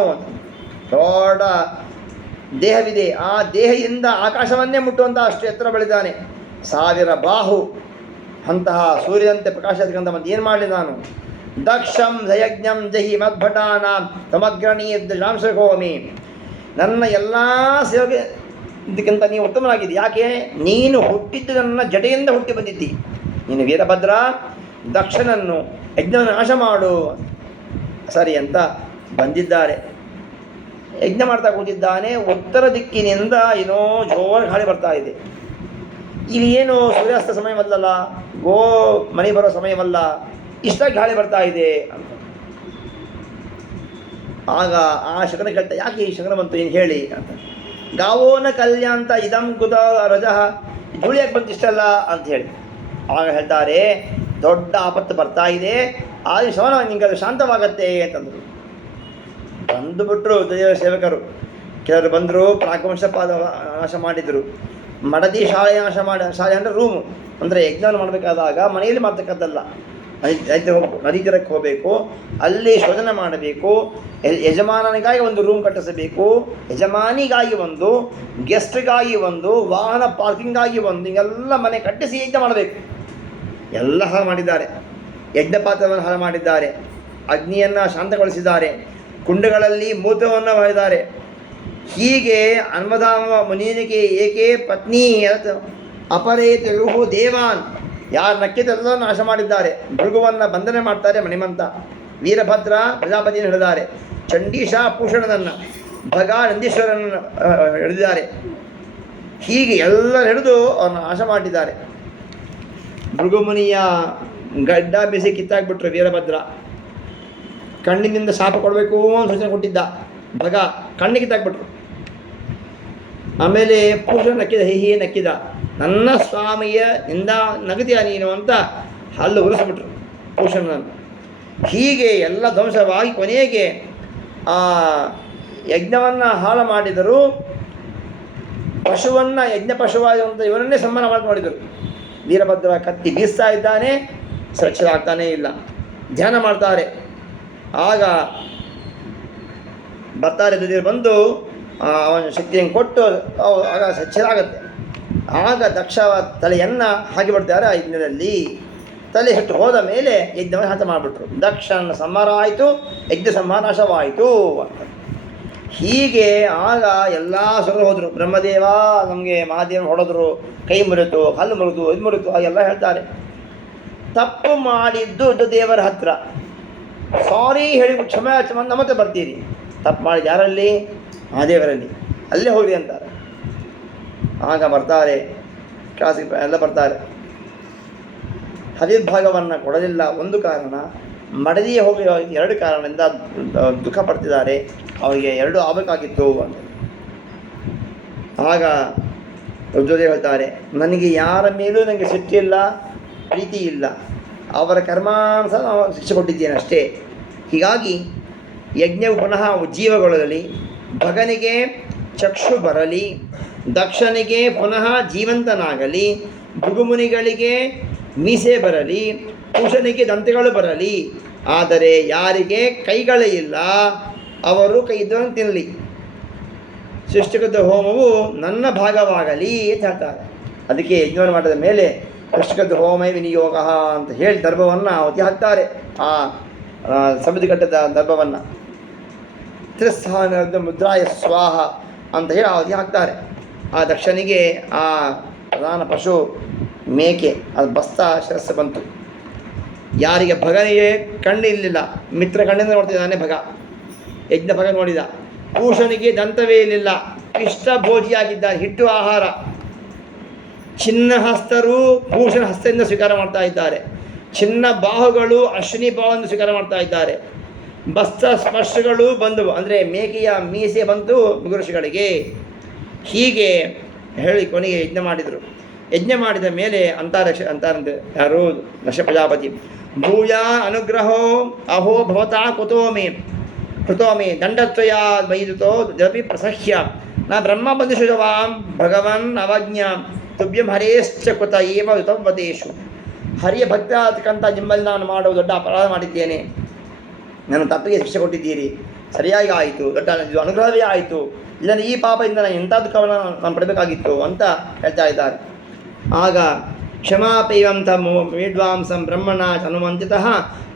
ದೊಡ್ಡ ದೇಹವಿದೆ. ಆ ದೇಹದಿಂದ ಆಕಾಶವನ್ನೇ ಮುಟ್ಟುವಂಥ ಅಷ್ಟು ಎತ್ತರ ಬೆಳೆದಾನೆ. 1000 ಬಾಹು ಅಂತಹ ಸೂರ್ಯನಂತೆ ಪ್ರಕಾಶ ಸಿಕ್ಕಂಥ ಮತ್ತೆ ಏನು ಮಾಡಲಿ ನಾನು? ದಕ್ಷಂ ಜಯಜ್ಞಂ ಜಹಿ ಮದ್ಭಟಾನಾಂ ಸಮಗ್ರಣೀಯಂಸಕೋಮಿ. ನನ್ನ ಎಲ್ಲ ಸೇವೆಗೆ ಇದಕ್ಕಿಂತ ನೀವು ಉತ್ತಮನಾಗಿದೆ. ಯಾಕೆ? ನೀನು ಹುಟ್ಟಿದ್ದು ನನ್ನ ಜಡೆಯಿಂದ ಹುಟ್ಟಿ ಬಂದಿದ್ದಿ. ನೀನು ವೀರಭದ್ರ ದಕ್ಷನನ್ನು ಯಜ್ಞವನ್ನು ನಾಶ ಮಾಡು ಸರಿ ಅಂತ ಬಂದಿದ್ದಾರೆ. ಯಜ್ಞ ಮಾಡ್ತಾ ಕೂತಿದ್ದಾನೆ. ಉತ್ತರ ದಿಕ್ಕಿನಿಂದ ಏನೋ ಜೋರು ಗಾಳಿ ಬರ್ತಾ ಇದೆ. ಇಲ್ಲಿ ಏನು ಸೂರ್ಯಾಸ್ತ ಸಮಯವಲ್ಲಲ್ಲ, ಗೋ ಮನೆ ಬರೋ ಸಮಯವಲ್ಲ, ಇಷ್ಟಾಗಿ ಗಾಳಿ ಬರ್ತಾ ಇದೆ ಅಂತ. ಆಗ ಆ ಶಕನ ಕೇಳ್ತಾ, ಯಾಕೆ ಈ ಶಕನ ಬಂತು ಏನು ಹೇಳಿ ಅಂತ. ಗಾವೋನ ಕಲ್ಯಾಂತ ಇದಂ ಕುತ ರಜಃ, ಧೂಳಿ ಯಾಕೆ ಬಂತು ಇಷ್ಟಲ್ಲ ಅಂತ ಹೇಳಿ. ಆಗ ಹೇಳ್ತಾರೆ, ದೊಡ್ಡ ಆಪತ್ತು ಬರ್ತಾ ಇದೆ, ಆದ್ರೆ ಶವನ ನಿಂಗೆ ಅದು ಶಾಂತವಾಗತ್ತೆ ಅಂತಂದರು. ಬಂದುಬಿಟ್ರು ದೇವ ಸೇವಕರು. ಕೆಲವರು ಬಂದರು, ಪ್ರಾಕವಂಶಪಾದ ನಾಶ ಮಾಡಿದರು, ಮಡದಿ ಶಾಲೆ ನಾಶ ಮಾಡಿ. ಶಾಲೆ ಅಂದರೆ ರೂಮು, ಅಂದರೆ ಯಜ್ಞವನ್ನು ಮಾಡಬೇಕಾದಾಗ ಮನೆಯಲ್ಲಿ ಮಾಡ್ತಕ್ಕಂಥಲ್ಲ, ನದಿ ತೀರಕ್ಕೆ ಹೋಗಬೇಕು, ಅಲ್ಲಿ ಶೋಧನ ಮಾಡಬೇಕು. ಯಜಮಾನನಿಗಾಗಿ ಒಂದು ರೂಮ್ ಕಟ್ಟಿಸಬೇಕು, ಯಜಮಾನಿಗಾಗಿ ಒಂದು, ಗೆಸ್ಟ್ಗಾಗಿ ಒಂದು, ವಾಹನ ಪಾರ್ಕಿಂಗಾಗಿ ಒಂದು, ಹಿಂಗೆಲ್ಲ ಮನೆ ಕಟ್ಟಿಸಿ ಯಜ್ಞ ಮಾಡಬೇಕು. ಎಲ್ಲ ಹಾಳು ಮಾಡಿದ್ದಾರೆ. ಯಜ್ಞ ಪಾತ್ರವನ್ನು ಹಾಳು ಮಾಡಿದ್ದಾರೆ, ಅಗ್ನಿಯನ್ನು ಶಾಂತಗೊಳಿಸಿದ್ದಾರೆ, ಕುಂಡಗಳಲ್ಲಿ ಮೂತ್ರವನ್ನು ಮಾಡಿದ್ದಾರೆ. ಹೀಗೆ ಅನ್ವಧಾಮ ಮುನಿಯನಿಗೆ ಏಕೆ ಪತ್ನಿ ಅಪರೇ ತೆಲುಹು ದೇವಾನ್, ಯಾರು ನಕ್ಕಿತೆಲ್ಲ ನಾಶ ಮಾಡಿದ್ದಾರೆ. ಭೃಗುವನ್ನು ಬಂಧನ ಮಾಡ್ತಾರೆ ಮಣಿಮಂತ, ವೀರಭದ್ರ ಪ್ರಜಾಪತಿಯನ್ನು ಹಿಡಿದಾರೆ, ಚಂಡೀಶ ಭೂಷಣನನ್ನು, ಭಗ ನಂದೀಶ್ವರನನ್ನು ಹಿಡಿದಿದ್ದಾರೆ. ಹೀಗೆ ಎಲ್ಲ ಹಿಡಿದು ಅವನ್ನ ನಾಶ ಮಾಡಿದ್ದಾರೆ. ಭೃಗುಮುನಿಯ ಗಡ್ಡ ಬಿಸಿ ಕಿತ್ತಾಕ್ಬಿಟ್ರು ವೀರಭದ್ರ. ಕಣ್ಣಿನಿಂದ ಶಾಪ ಕೊಡಬೇಕು ಅಂತ ಸೂಚನೆ ಕೊಟ್ಟಿದ್ದ ಭಗ, ಕಣ್ಣಿಗೆ ಕಿತ್ತಾಕ್ಬಿಟ್ರು. ಆಮೇಲೆ ಪೂಷಣ ನಕ್ಕಿದ, ಹೀ ನಕ್ಕಿದ, ನನ್ನ ಸ್ವಾಮಿಯ ನಿಂದ ನಗತಿಯ ನೀನು ಅಂತ ಹಲ್ಲು ಉರಿಸ್ಬಿಟ್ರು ಪೂಷಣನನ್ನು. ಹೀಗೆ ಎಲ್ಲ ಧ್ವಂಸವಾಗಿ ಕೊನೆಗೆ ಆ ಯಜ್ಞವನ್ನು ಹಾಳು ಮಾಡಿದರು. ಪಶುವನ್ನು ಯಜ್ಞ ಪಶುವಾದಂಥ ಇವರನ್ನೇ ಸನ್ಮಾನ ಮಾಡಿದರು. ವೀರಭದ್ರ ಕತ್ತಿ ಬೀಸ್ತಾ ಇದ್ದಾನೆ, ಸುರಕ್ಷಿತವಾಗ್ತಾನೇ ಇಲ್ಲ. ಧ್ಯಾನ ಮಾಡ್ತಾರೆ. ಆಗ ಬರ್ತಾರೆ ದುಡಿಯರು ಬಂದು ಅವನ ಶಕ್ತಿಯನ್ನು ಕೊಟ್ಟು ಆಗ ಸಚ್ಛರಾಗತ್ತೆ. ಆಗ ದಕ್ಷ ತಲೆಯನ್ನು ಹಾಕಿಬಿಡ್ತಾರೆ ಆ ಯಜ್ಞದಲ್ಲಿ. ತಲೆ ಹಿಟ್ಟು ಹೋದ ಮೇಲೆ ಯಜ್ಞವನ್ನು ಹತ ಮಾಡಿಬಿಟ್ರು. ದಕ್ಷನ ಸಂಹಾರ ಆಯಿತು, ಯಜ್ಞ ಸಂಹಾರ ನಾಶವಾಯಿತು ಅಂತ. ಹೀಗೆ ಆಗ ಎಲ್ಲ ಸುರರು ಹೋದರು. ಬ್ರಹ್ಮದೇವ ನಮಗೆ ಮಹಾದೇವನ ಹೊಡೆದ್ರು, ಕೈ ಮುರಿತು, ಹಲ್ಲು ಮುರಿದು, ಇದು ಮುರಿತು, ಹಾಗೆಲ್ಲ ಹೇಳ್ತಾರೆ. ತಪ್ಪು ಮಾಡಿದ್ದು ದೇವರ ಹತ್ರ ಸಾರಿ ಹೇಳಿ ಕ್ಷಮೆ ಮತ್ತೆ ಬರ್ತೀರಿ. ತಪ್ಪು ಮಾಡಿದ ಯಾರಲ್ಲಿ? ಮಹಾದೇವರಲ್ಲಿ, ಅಲ್ಲೇ ಹೋಗಿ ಅಂತಾರೆ. ಆಗ ಬರ್ತಾರೆ, ಕ್ಲಾಸಿಗೆ ಎಲ್ಲ ಬರ್ತಾರೆ. ಹವಿರ್ಭಾಗವನ್ನು ಕೊಡಲಿಲ್ಲ ಒಂದು ಕಾರಣ, ಮಡದಿಯೇ ಹೋಗಿ ಎರಡು ಕಾರಣದಿಂದ ದುಃಖ ಪಡ್ತಿದ್ದಾರೆ. ಅವರಿಗೆ ಎರಡು ಆಗಬೇಕಾಗಿತ್ತು ಅಂತ. ಆಗ ರುದ್ರದೇವ ಹೇಳ್ತಾರೆ, ನನಗೆ ಯಾರ ಮೇಲೂ ನನಗೆ ಸಿಟ್ಟಿಲ್ಲ, ಪ್ರೀತಿ ಇಲ್ಲ, ಅವರ ಕರ್ಮಾನುಸಾರ ನಾವು ಶಿಕ್ಷೆ ಕೊಟ್ಟಿದ್ದೇನೆ ಅಷ್ಟೇ. ಹೀಗಾಗಿ ಯಜ್ಞವು ಪುನಃ ಉಜ್ಜೀವಗೊಳ್ಳಲಿ, ಭಗನಿಗೆ ಚಕ್ಷು ಬರಲಿ, ದಕ್ಷನಿಗೆ ಪುನಃ ಜೀವಂತನಾಗಲಿ, ಭೃಗುಮುನಿಗಳಿಗೆ ಮೀಸೆ ಬರಲಿ, ಪೂಷನಿಗೆ ದಂತೆಗಳು ಬರಲಿ. ಆದರೆ ಯಾರಿಗೆ ಕೈಗಳೇ ಇಲ್ಲ ಅವರು ಕೈ ಇದ್ದವನು ತಿನ್ನಲಿ. ಸೃಷ್ಟಿಕೃತ ಹೋಮವು ನನ್ನ ಭಾಗವಾಗಲಿ ಅಂತ ಹೇಳ್ತಾರೆ. ಅದಕ್ಕೆ ಯಜ್ಞವನ್ನು ಮಾಡಿದ ಮೇಲೆ ಸೃಷ್ಟಿಕೃತ ಹೋಮೇ ವಿನಿಯೋಗ ಅಂತ ಹೇಳಿ ದರ್ಭವನ್ನು ಅವತಿ ಹಾಕ್ತಾರೆ. ಆ ಸಮಿತಿಕಟ್ಟದ ದರ್ಭವನ್ನು ತ್ರಿಸ್ಥಾನ ಮುದ್ರಾಯ ಸ್ವಾಹ ಅಂತ ಹೇಳಿ ಅವತಿ ಹಾಕ್ತಾರೆ. ಆ ದಕ್ಷನಿಗೆ ಆ ಪ್ರಧಾನ ಪಶು ಮೇಕೆ ಅದು ಬಸ್ತಾ ಶಿರಸ್ಸು ಬಂತು. ಯಾರಿಗೆ ಭಗನಿಗೆ ಕಣ್ಣು ಇರಲಿಲ್ಲ, ಮಿತ್ರ ಕಣ್ಣಿಂದ ನೋಡ್ತಿದ್ದಾನೆ ಭಗ, ಯಜ್ಞ ಭಗ ನೋಡಿದ. ಪೂಷನಿಗೆ ದಂತವೇ ಇರಲಿಲ್ಲ, ಇಷ್ಟ ಭೋಜಿಯಾಗಿದ್ದಾರೆ, ಹಿಟ್ಟು ಆಹಾರ. ಚಿನ್ನ ಹಸ್ತರು ಭೂಷಣ ಹಸ್ತದಿಂದ ಸ್ವೀಕಾರ ಮಾಡ್ತಾ ಇದ್ದಾರೆ. ಚಿನ್ನ ಬಾಹುಗಳು ಅಶ್ವಿನಿ ಬಾಹುವನ್ನು ಸ್ವೀಕಾರ ಮಾಡ್ತಾ ಇದ್ದಾರೆ. ಬಸ್ತ ಸ್ಪರ್ಶಗಳು ಬಂದವು, ಅಂದರೆ ಮೇಕೆಯ ಮೀಸೆ ಬಂತು ಋಷಿಗಳಿಗೆ. ಹೀಗೆ ಹೇಳಿ ಕೊನೆಗೆ ಯಜ್ಞ ಮಾಡಿದರು. ಯಜ್ಞ ಮಾಡಿದ ಮೇಲೆ ಅಂತಾರಂತೆ ಯಾರು ದಶ ಪ್ರಜಾಪತಿ, ಭೂಯ ಅನುಗ್ರಹೋ ಅಹೋ ಭವತಾ ಕೃತೋ ಮೇ ದಂಡತ್ರಯ ವೈದುತೋ ಜಪಿ ಪ್ರಸಹ್ಯ ನಾ ಬ್ರಹ್ಮ ಬಂಧುಷುವಾಂ ಭಗವನ್ ಅವಜ್ಞ ತುಭ್ಯಂ ಹರೇಶ್ಚ ಕೃತ ಏವ ಯುತವತೇಷು. ಹರಿಯ ಭಕ್ತ ಆಗ್ತಕ್ಕಂಥ ನಿಮ್ಮಲ್ಲಿ ನಾನು ಮಾಡೋ ದೊಡ್ಡ ಅಪರಾಧ ಮಾಡಿದ್ದೇನೆ, ನಾನು ತಪ್ಪಿಗೆ ಶಿಕ್ಷೆ ಕೊಟ್ಟಿದ್ದೀರಿ, ಸರಿಯಾಗಿ ಆಯಿತು, ದೊಡ್ಡ ಇದು ಅನುಗ್ರಹವೇ ಆಯಿತು, ಇಲ್ಲಂದರೆ ಈ ಪಾಪದಿಂದ ನಾನು ಎಂಥ ದುಃಖವನ್ನು ನಾನು ಪಡಬೇಕಾಗಿತ್ತು ಅಂತ ಹೇಳ್ತಾ ಇದ್ದಾರೆ. ಆಗ ಕ್ಷಮಾಪೈವಂ ತಂ ವಿದ್ವಾಂಸಂ ಬ್ರಹ್ಮಣ ಹನುಮಂತಿತಃ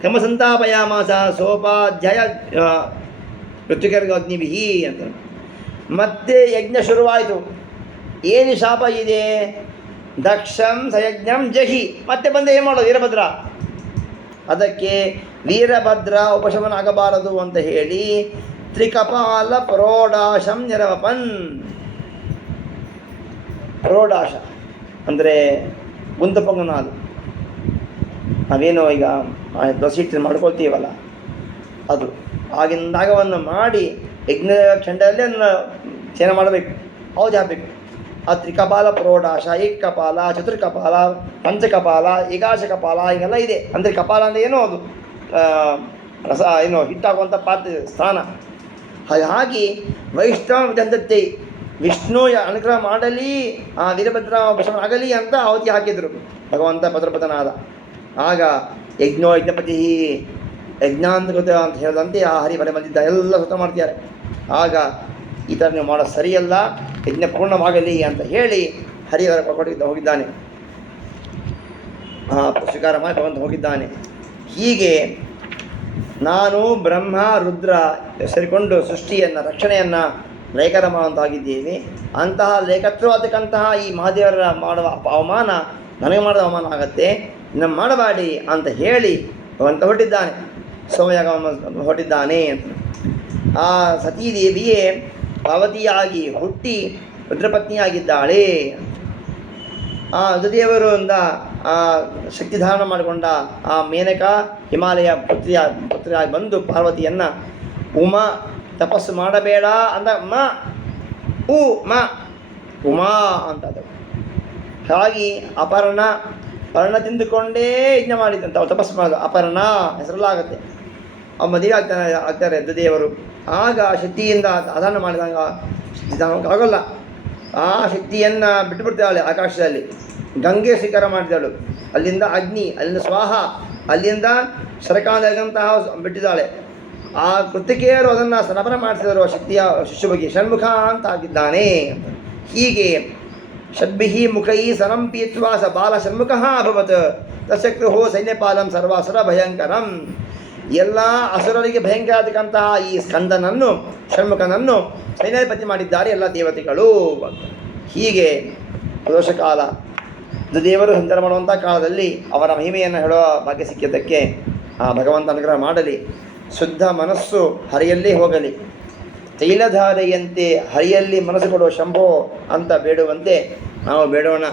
ಕ್ರಮಸಂತಾಪಯಾಮಾಸ ಸೋಪಾಧ್ಯಾಯ ಋತುಕರ್ಗಗ್ನಿಭಿ ಅಂತ. ಮತ್ತೆ ಯಜ್ಞ ಶುರುವಾಯಿತು. ಏನು ಶಾಪ ಇದೆ? ದಕ್ಷಂ ಸಯಜ್ಞಂ ಜಹಿ. ಮತ್ತೆ ಬಂದು ಏನು ಮಾಡೋದು ವೀರಭದ್ರ? ಅದಕ್ಕೆ ವೀರಭದ್ರ ಉಪಶಮನ ಆಗಬಾರದು ಅಂತ ಹೇಳಿ ತ್ರಿಕಪಾಲ ಪ್ರೋಡಾಶಂ ನಿರವಪನ್. ಪ್ರೋಡಾಶ ಅಂದರೆ ಗುಂತಪೊಂಗನಾದು. ನಾವೇನು ಈಗ ದೋಸೆ ಹಿಟ್ಟು ಮಾಡ್ಕೊಳ್ತೀವಲ್ಲ ಅದು ಆಗಿಂದಾಗವನ್ನು ಮಾಡಿ ಯಜ್ಞ ಚಂಡಲ್ಲಿ ಅದನ್ನು ಸೇನೆ ಮಾಡಬೇಕು, ಹೌದು ಹಾಕಬೇಕು. ಆ ತ್ರಿಕಪಾಲ ಪ್ರೋಡಾಶ, ಏಕಕಪಾಲ, ಚತುರ್ಕಪಾಲ, ಪಂಚಕಪಾಲ, ಏಕಾಶ ಕಪಾಲ ಹೀಗೆಲ್ಲ ಇದೆ. ಅಂದರೆ ಕಪಾಲ ಅಂದರೆ ಏನೋ ಅದು ರಸ ಏನೋ ಹಿಟ್ಟಾಗುವಂಥ ಪಾತ್ರ ಸ್ಥಾನ. ಹಾಗಾಗಿ ವೈಷ್ಣವ ವಿಧಂತತೆ ವಿಷ್ಣು ಅನುಗ್ರಹ ಮಾಡಲಿ, ಆ ವೀರಭದ್ರ ಉಪಶಮನ ಆಗಲಿ ಅಂತ ಆಹುತಿ ಹಾಕಿದರು ಭಗವಂತ ಭದ್ರಪದನಾದ. ಆಗ ಯಜ್ಞೋ ಯಜ್ಞಪತಿ ಯಜ್ಞಾಂತಕೃತ ಅಂತ ಹೇಳಿದಂತೆ ಆ ಹರಿ ಬರೆ ಬಂದಿದ್ದ ಎಲ್ಲ ಸುತ್ತ ಮಾಡ್ತಿದ್ದಾರೆ. ಆಗ ಈ ಥರ ನೀವು ಮಾಡೋದು ಸರಿಯಲ್ಲ, ಯಜ್ಞ ಪೂರ್ಣವಾಗಲಿ ಅಂತ ಹೇಳಿ ಹರಿಯವರ ಕೊಟ್ಟಿದ್ದ ಹೋಗಿದ್ದಾನೆ. ಸ್ವೀಕಾರ ಮಾಡಿ ಭಗವಂತ ಹೋಗಿದ್ದಾನೆ. ಹೀಗೆ ನಾನು ಬ್ರಹ್ಮ ರುದ್ರ ಸೇರಿಕೊಂಡು ಸೃಷ್ಟಿಯನ್ನು ರಕ್ಷಣೆಯನ್ನು ಲೇಖನ ಮಾಡುವಂತಾಗಿದ್ದೇವೆ. ಅಂತಹ ಲೇಖತ್ವಕ್ಕಂತಹ ಈ ಮಹಾದೇವರ ಮಾಡುವ ಅವಮಾನ ನನಗೆ ಮಾಡಿದ ಅವಮಾನ ಆಗತ್ತೆ, ನಮ್ಮ ಮಾಡಬೇಡಿ ಅಂತ ಹೇಳಿ ಭಗವಂತ ಹೊರಟಿದ್ದಾನೆ. ಸೋಮಯಾಗ ಹೊರಟಿದ್ದಾನೆ ಅಂತ. ಆ ಸತೀದೇವಿಯೇ ಪಾರ್ವತಿಯಾಗಿ ಹುಟ್ಟಿ ರುದ್ರಪತ್ನಿಯಾಗಿದ್ದಾಳೆ. ಆ ರುದ್ರದೇವರು ಅಂದ ಆ ಶಕ್ತಿಧಾರಣ ಮಾಡಿಕೊಂಡ ಆ ಮೇನಕ ಹಿಮಾಲಯ ಪುತ್ರಿಯಾಗಿ ಬಂದು ಪಾರ್ವತಿಯನ್ನು ಉಮಾ ತಪಸ್ಸು ಮಾಡಬೇಡ ಅಂದ ಉಮಾ ಅಂತದ್ದು. ಹಾಗಾಗಿ ಪರ್ಣ ತಿಂದುಕೊಂಡೇ ಯಜ್ಞ ಮಾಡಿದಂತ ಅವ್ರು ತಪಸ್ಸು ಮಾಡೋದು. ಅಪರ್ಣ ಹೆಸರಲ್ಲಾಗತ್ತೆ. ಅವ್ರು ಮದುವೆ ಆಗ್ತಾರೆ ರುದ್ರದೇವರು. ಆಗ ಶಕ್ತಿಯಿಂದ ಆಧಾನ ಮಾಡಿದಾಗ ಆಗೋಲ್ಲ. ಆ ಶಕ್ತಿಯನ್ನು ಬಿಟ್ಟುಬಿಡ್ತಾಳೆ ಆಕಾಶದಲ್ಲಿ. ಗಂಗೆ ಸ್ವೀಕಾರ ಮಾಡಿದಳು. ಅಲ್ಲಿಂದ ಅಗ್ನಿ, ಅಲ್ಲಿಂದ ಸ್ವಾಹ, ಅಲ್ಲಿಂದ ಶರಕಾಂದಂತಹ ಬಿಟ್ಟಿದ್ದಾಳೆ. ಆ ಕೃತಿಕೆಯರು ಅದನ್ನು ಸ್ತನಪನ ಮಾಡಿಸಿದರು. ಶಕ್ತಿಯ ಶಿಶುವಿಗೆ ಷಣ್ಮುಖ ಅಂತ ಆಗಿದ್ದಾನೆ. ಹೀಗೆ ಷಡ್ಭಿಃ ಮುಖೈಃ ಸರಂ ಪೀತ್ವಾ ಸ ಬಾಲ ಷಣ್ಮುಖಃ ಅಭವತ್ ತಸ್ಯಕ್ರುಹೋ ಸೈನ್ಯಪಾಲಂ ಸರ್ವಾಸುರ ಭಯಂಕರಂ. ಎಲ್ಲ ಅಸುರರಿಗೆ ಭಯಂಕರ ಆಗತಕ್ಕಂತಹ ಈ ಸ್ಕಂದನನ್ನು ಷಣ್ಮುಖನನ್ನು ಸೈನ್ಯಾಧಿಪತಿ ಮಾಡಿದ್ದಾರೆ ಎಲ್ಲ ದೇವತೆಗಳು. ಹೀಗೆ ಪ್ರದೋಷ ಕಾಲ ದೇವರು ಸಂಚಾರ ಮಾಡುವಂಥ ಕಾಲದಲ್ಲಿ ಅವರ ಮಹಿಮೆಯನ್ನು ಹೇಳುವ ಭಾಗ್ಯ ಸಿಕ್ಕಿದ್ದಕ್ಕೆ ಆ ಭಗವಂತ ಅನುಗ್ರಹ ಮಾಡಲಿ. ಶುದ್ಧ ಮನಸ್ಸು ಹರಿಯಲ್ಲೇ ಹೋಗಲಿ. ತೈಲಧಾರೆಯಂತೆ ಹರಿಯಲ್ಲಿ ಮನಸ್ಸು ಕೊಡುವ ಶಂಭೋ ಅಂತ ಬೇಡುವಂತೆ ನಾವು ಬೇಡೋಣ.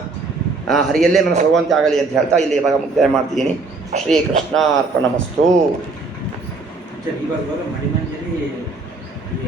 ಹರಿಯಲ್ಲೇ ಮನಸ್ಸು ಹೋಗುವಂತೆ ಆಗಲಿ ಅಂತ ಹೇಳ್ತಾ ಇಲ್ಲಿ ಭಾಗ ಮುಕ್ತಾಯ ಮಾಡ್ತಿದ್ದೀನಿ. ಶ್ರೀಕೃಷ್ಣ ಅರ್ಪಣಮಸ್ತು. ಮಣಿಮಂಜರಿ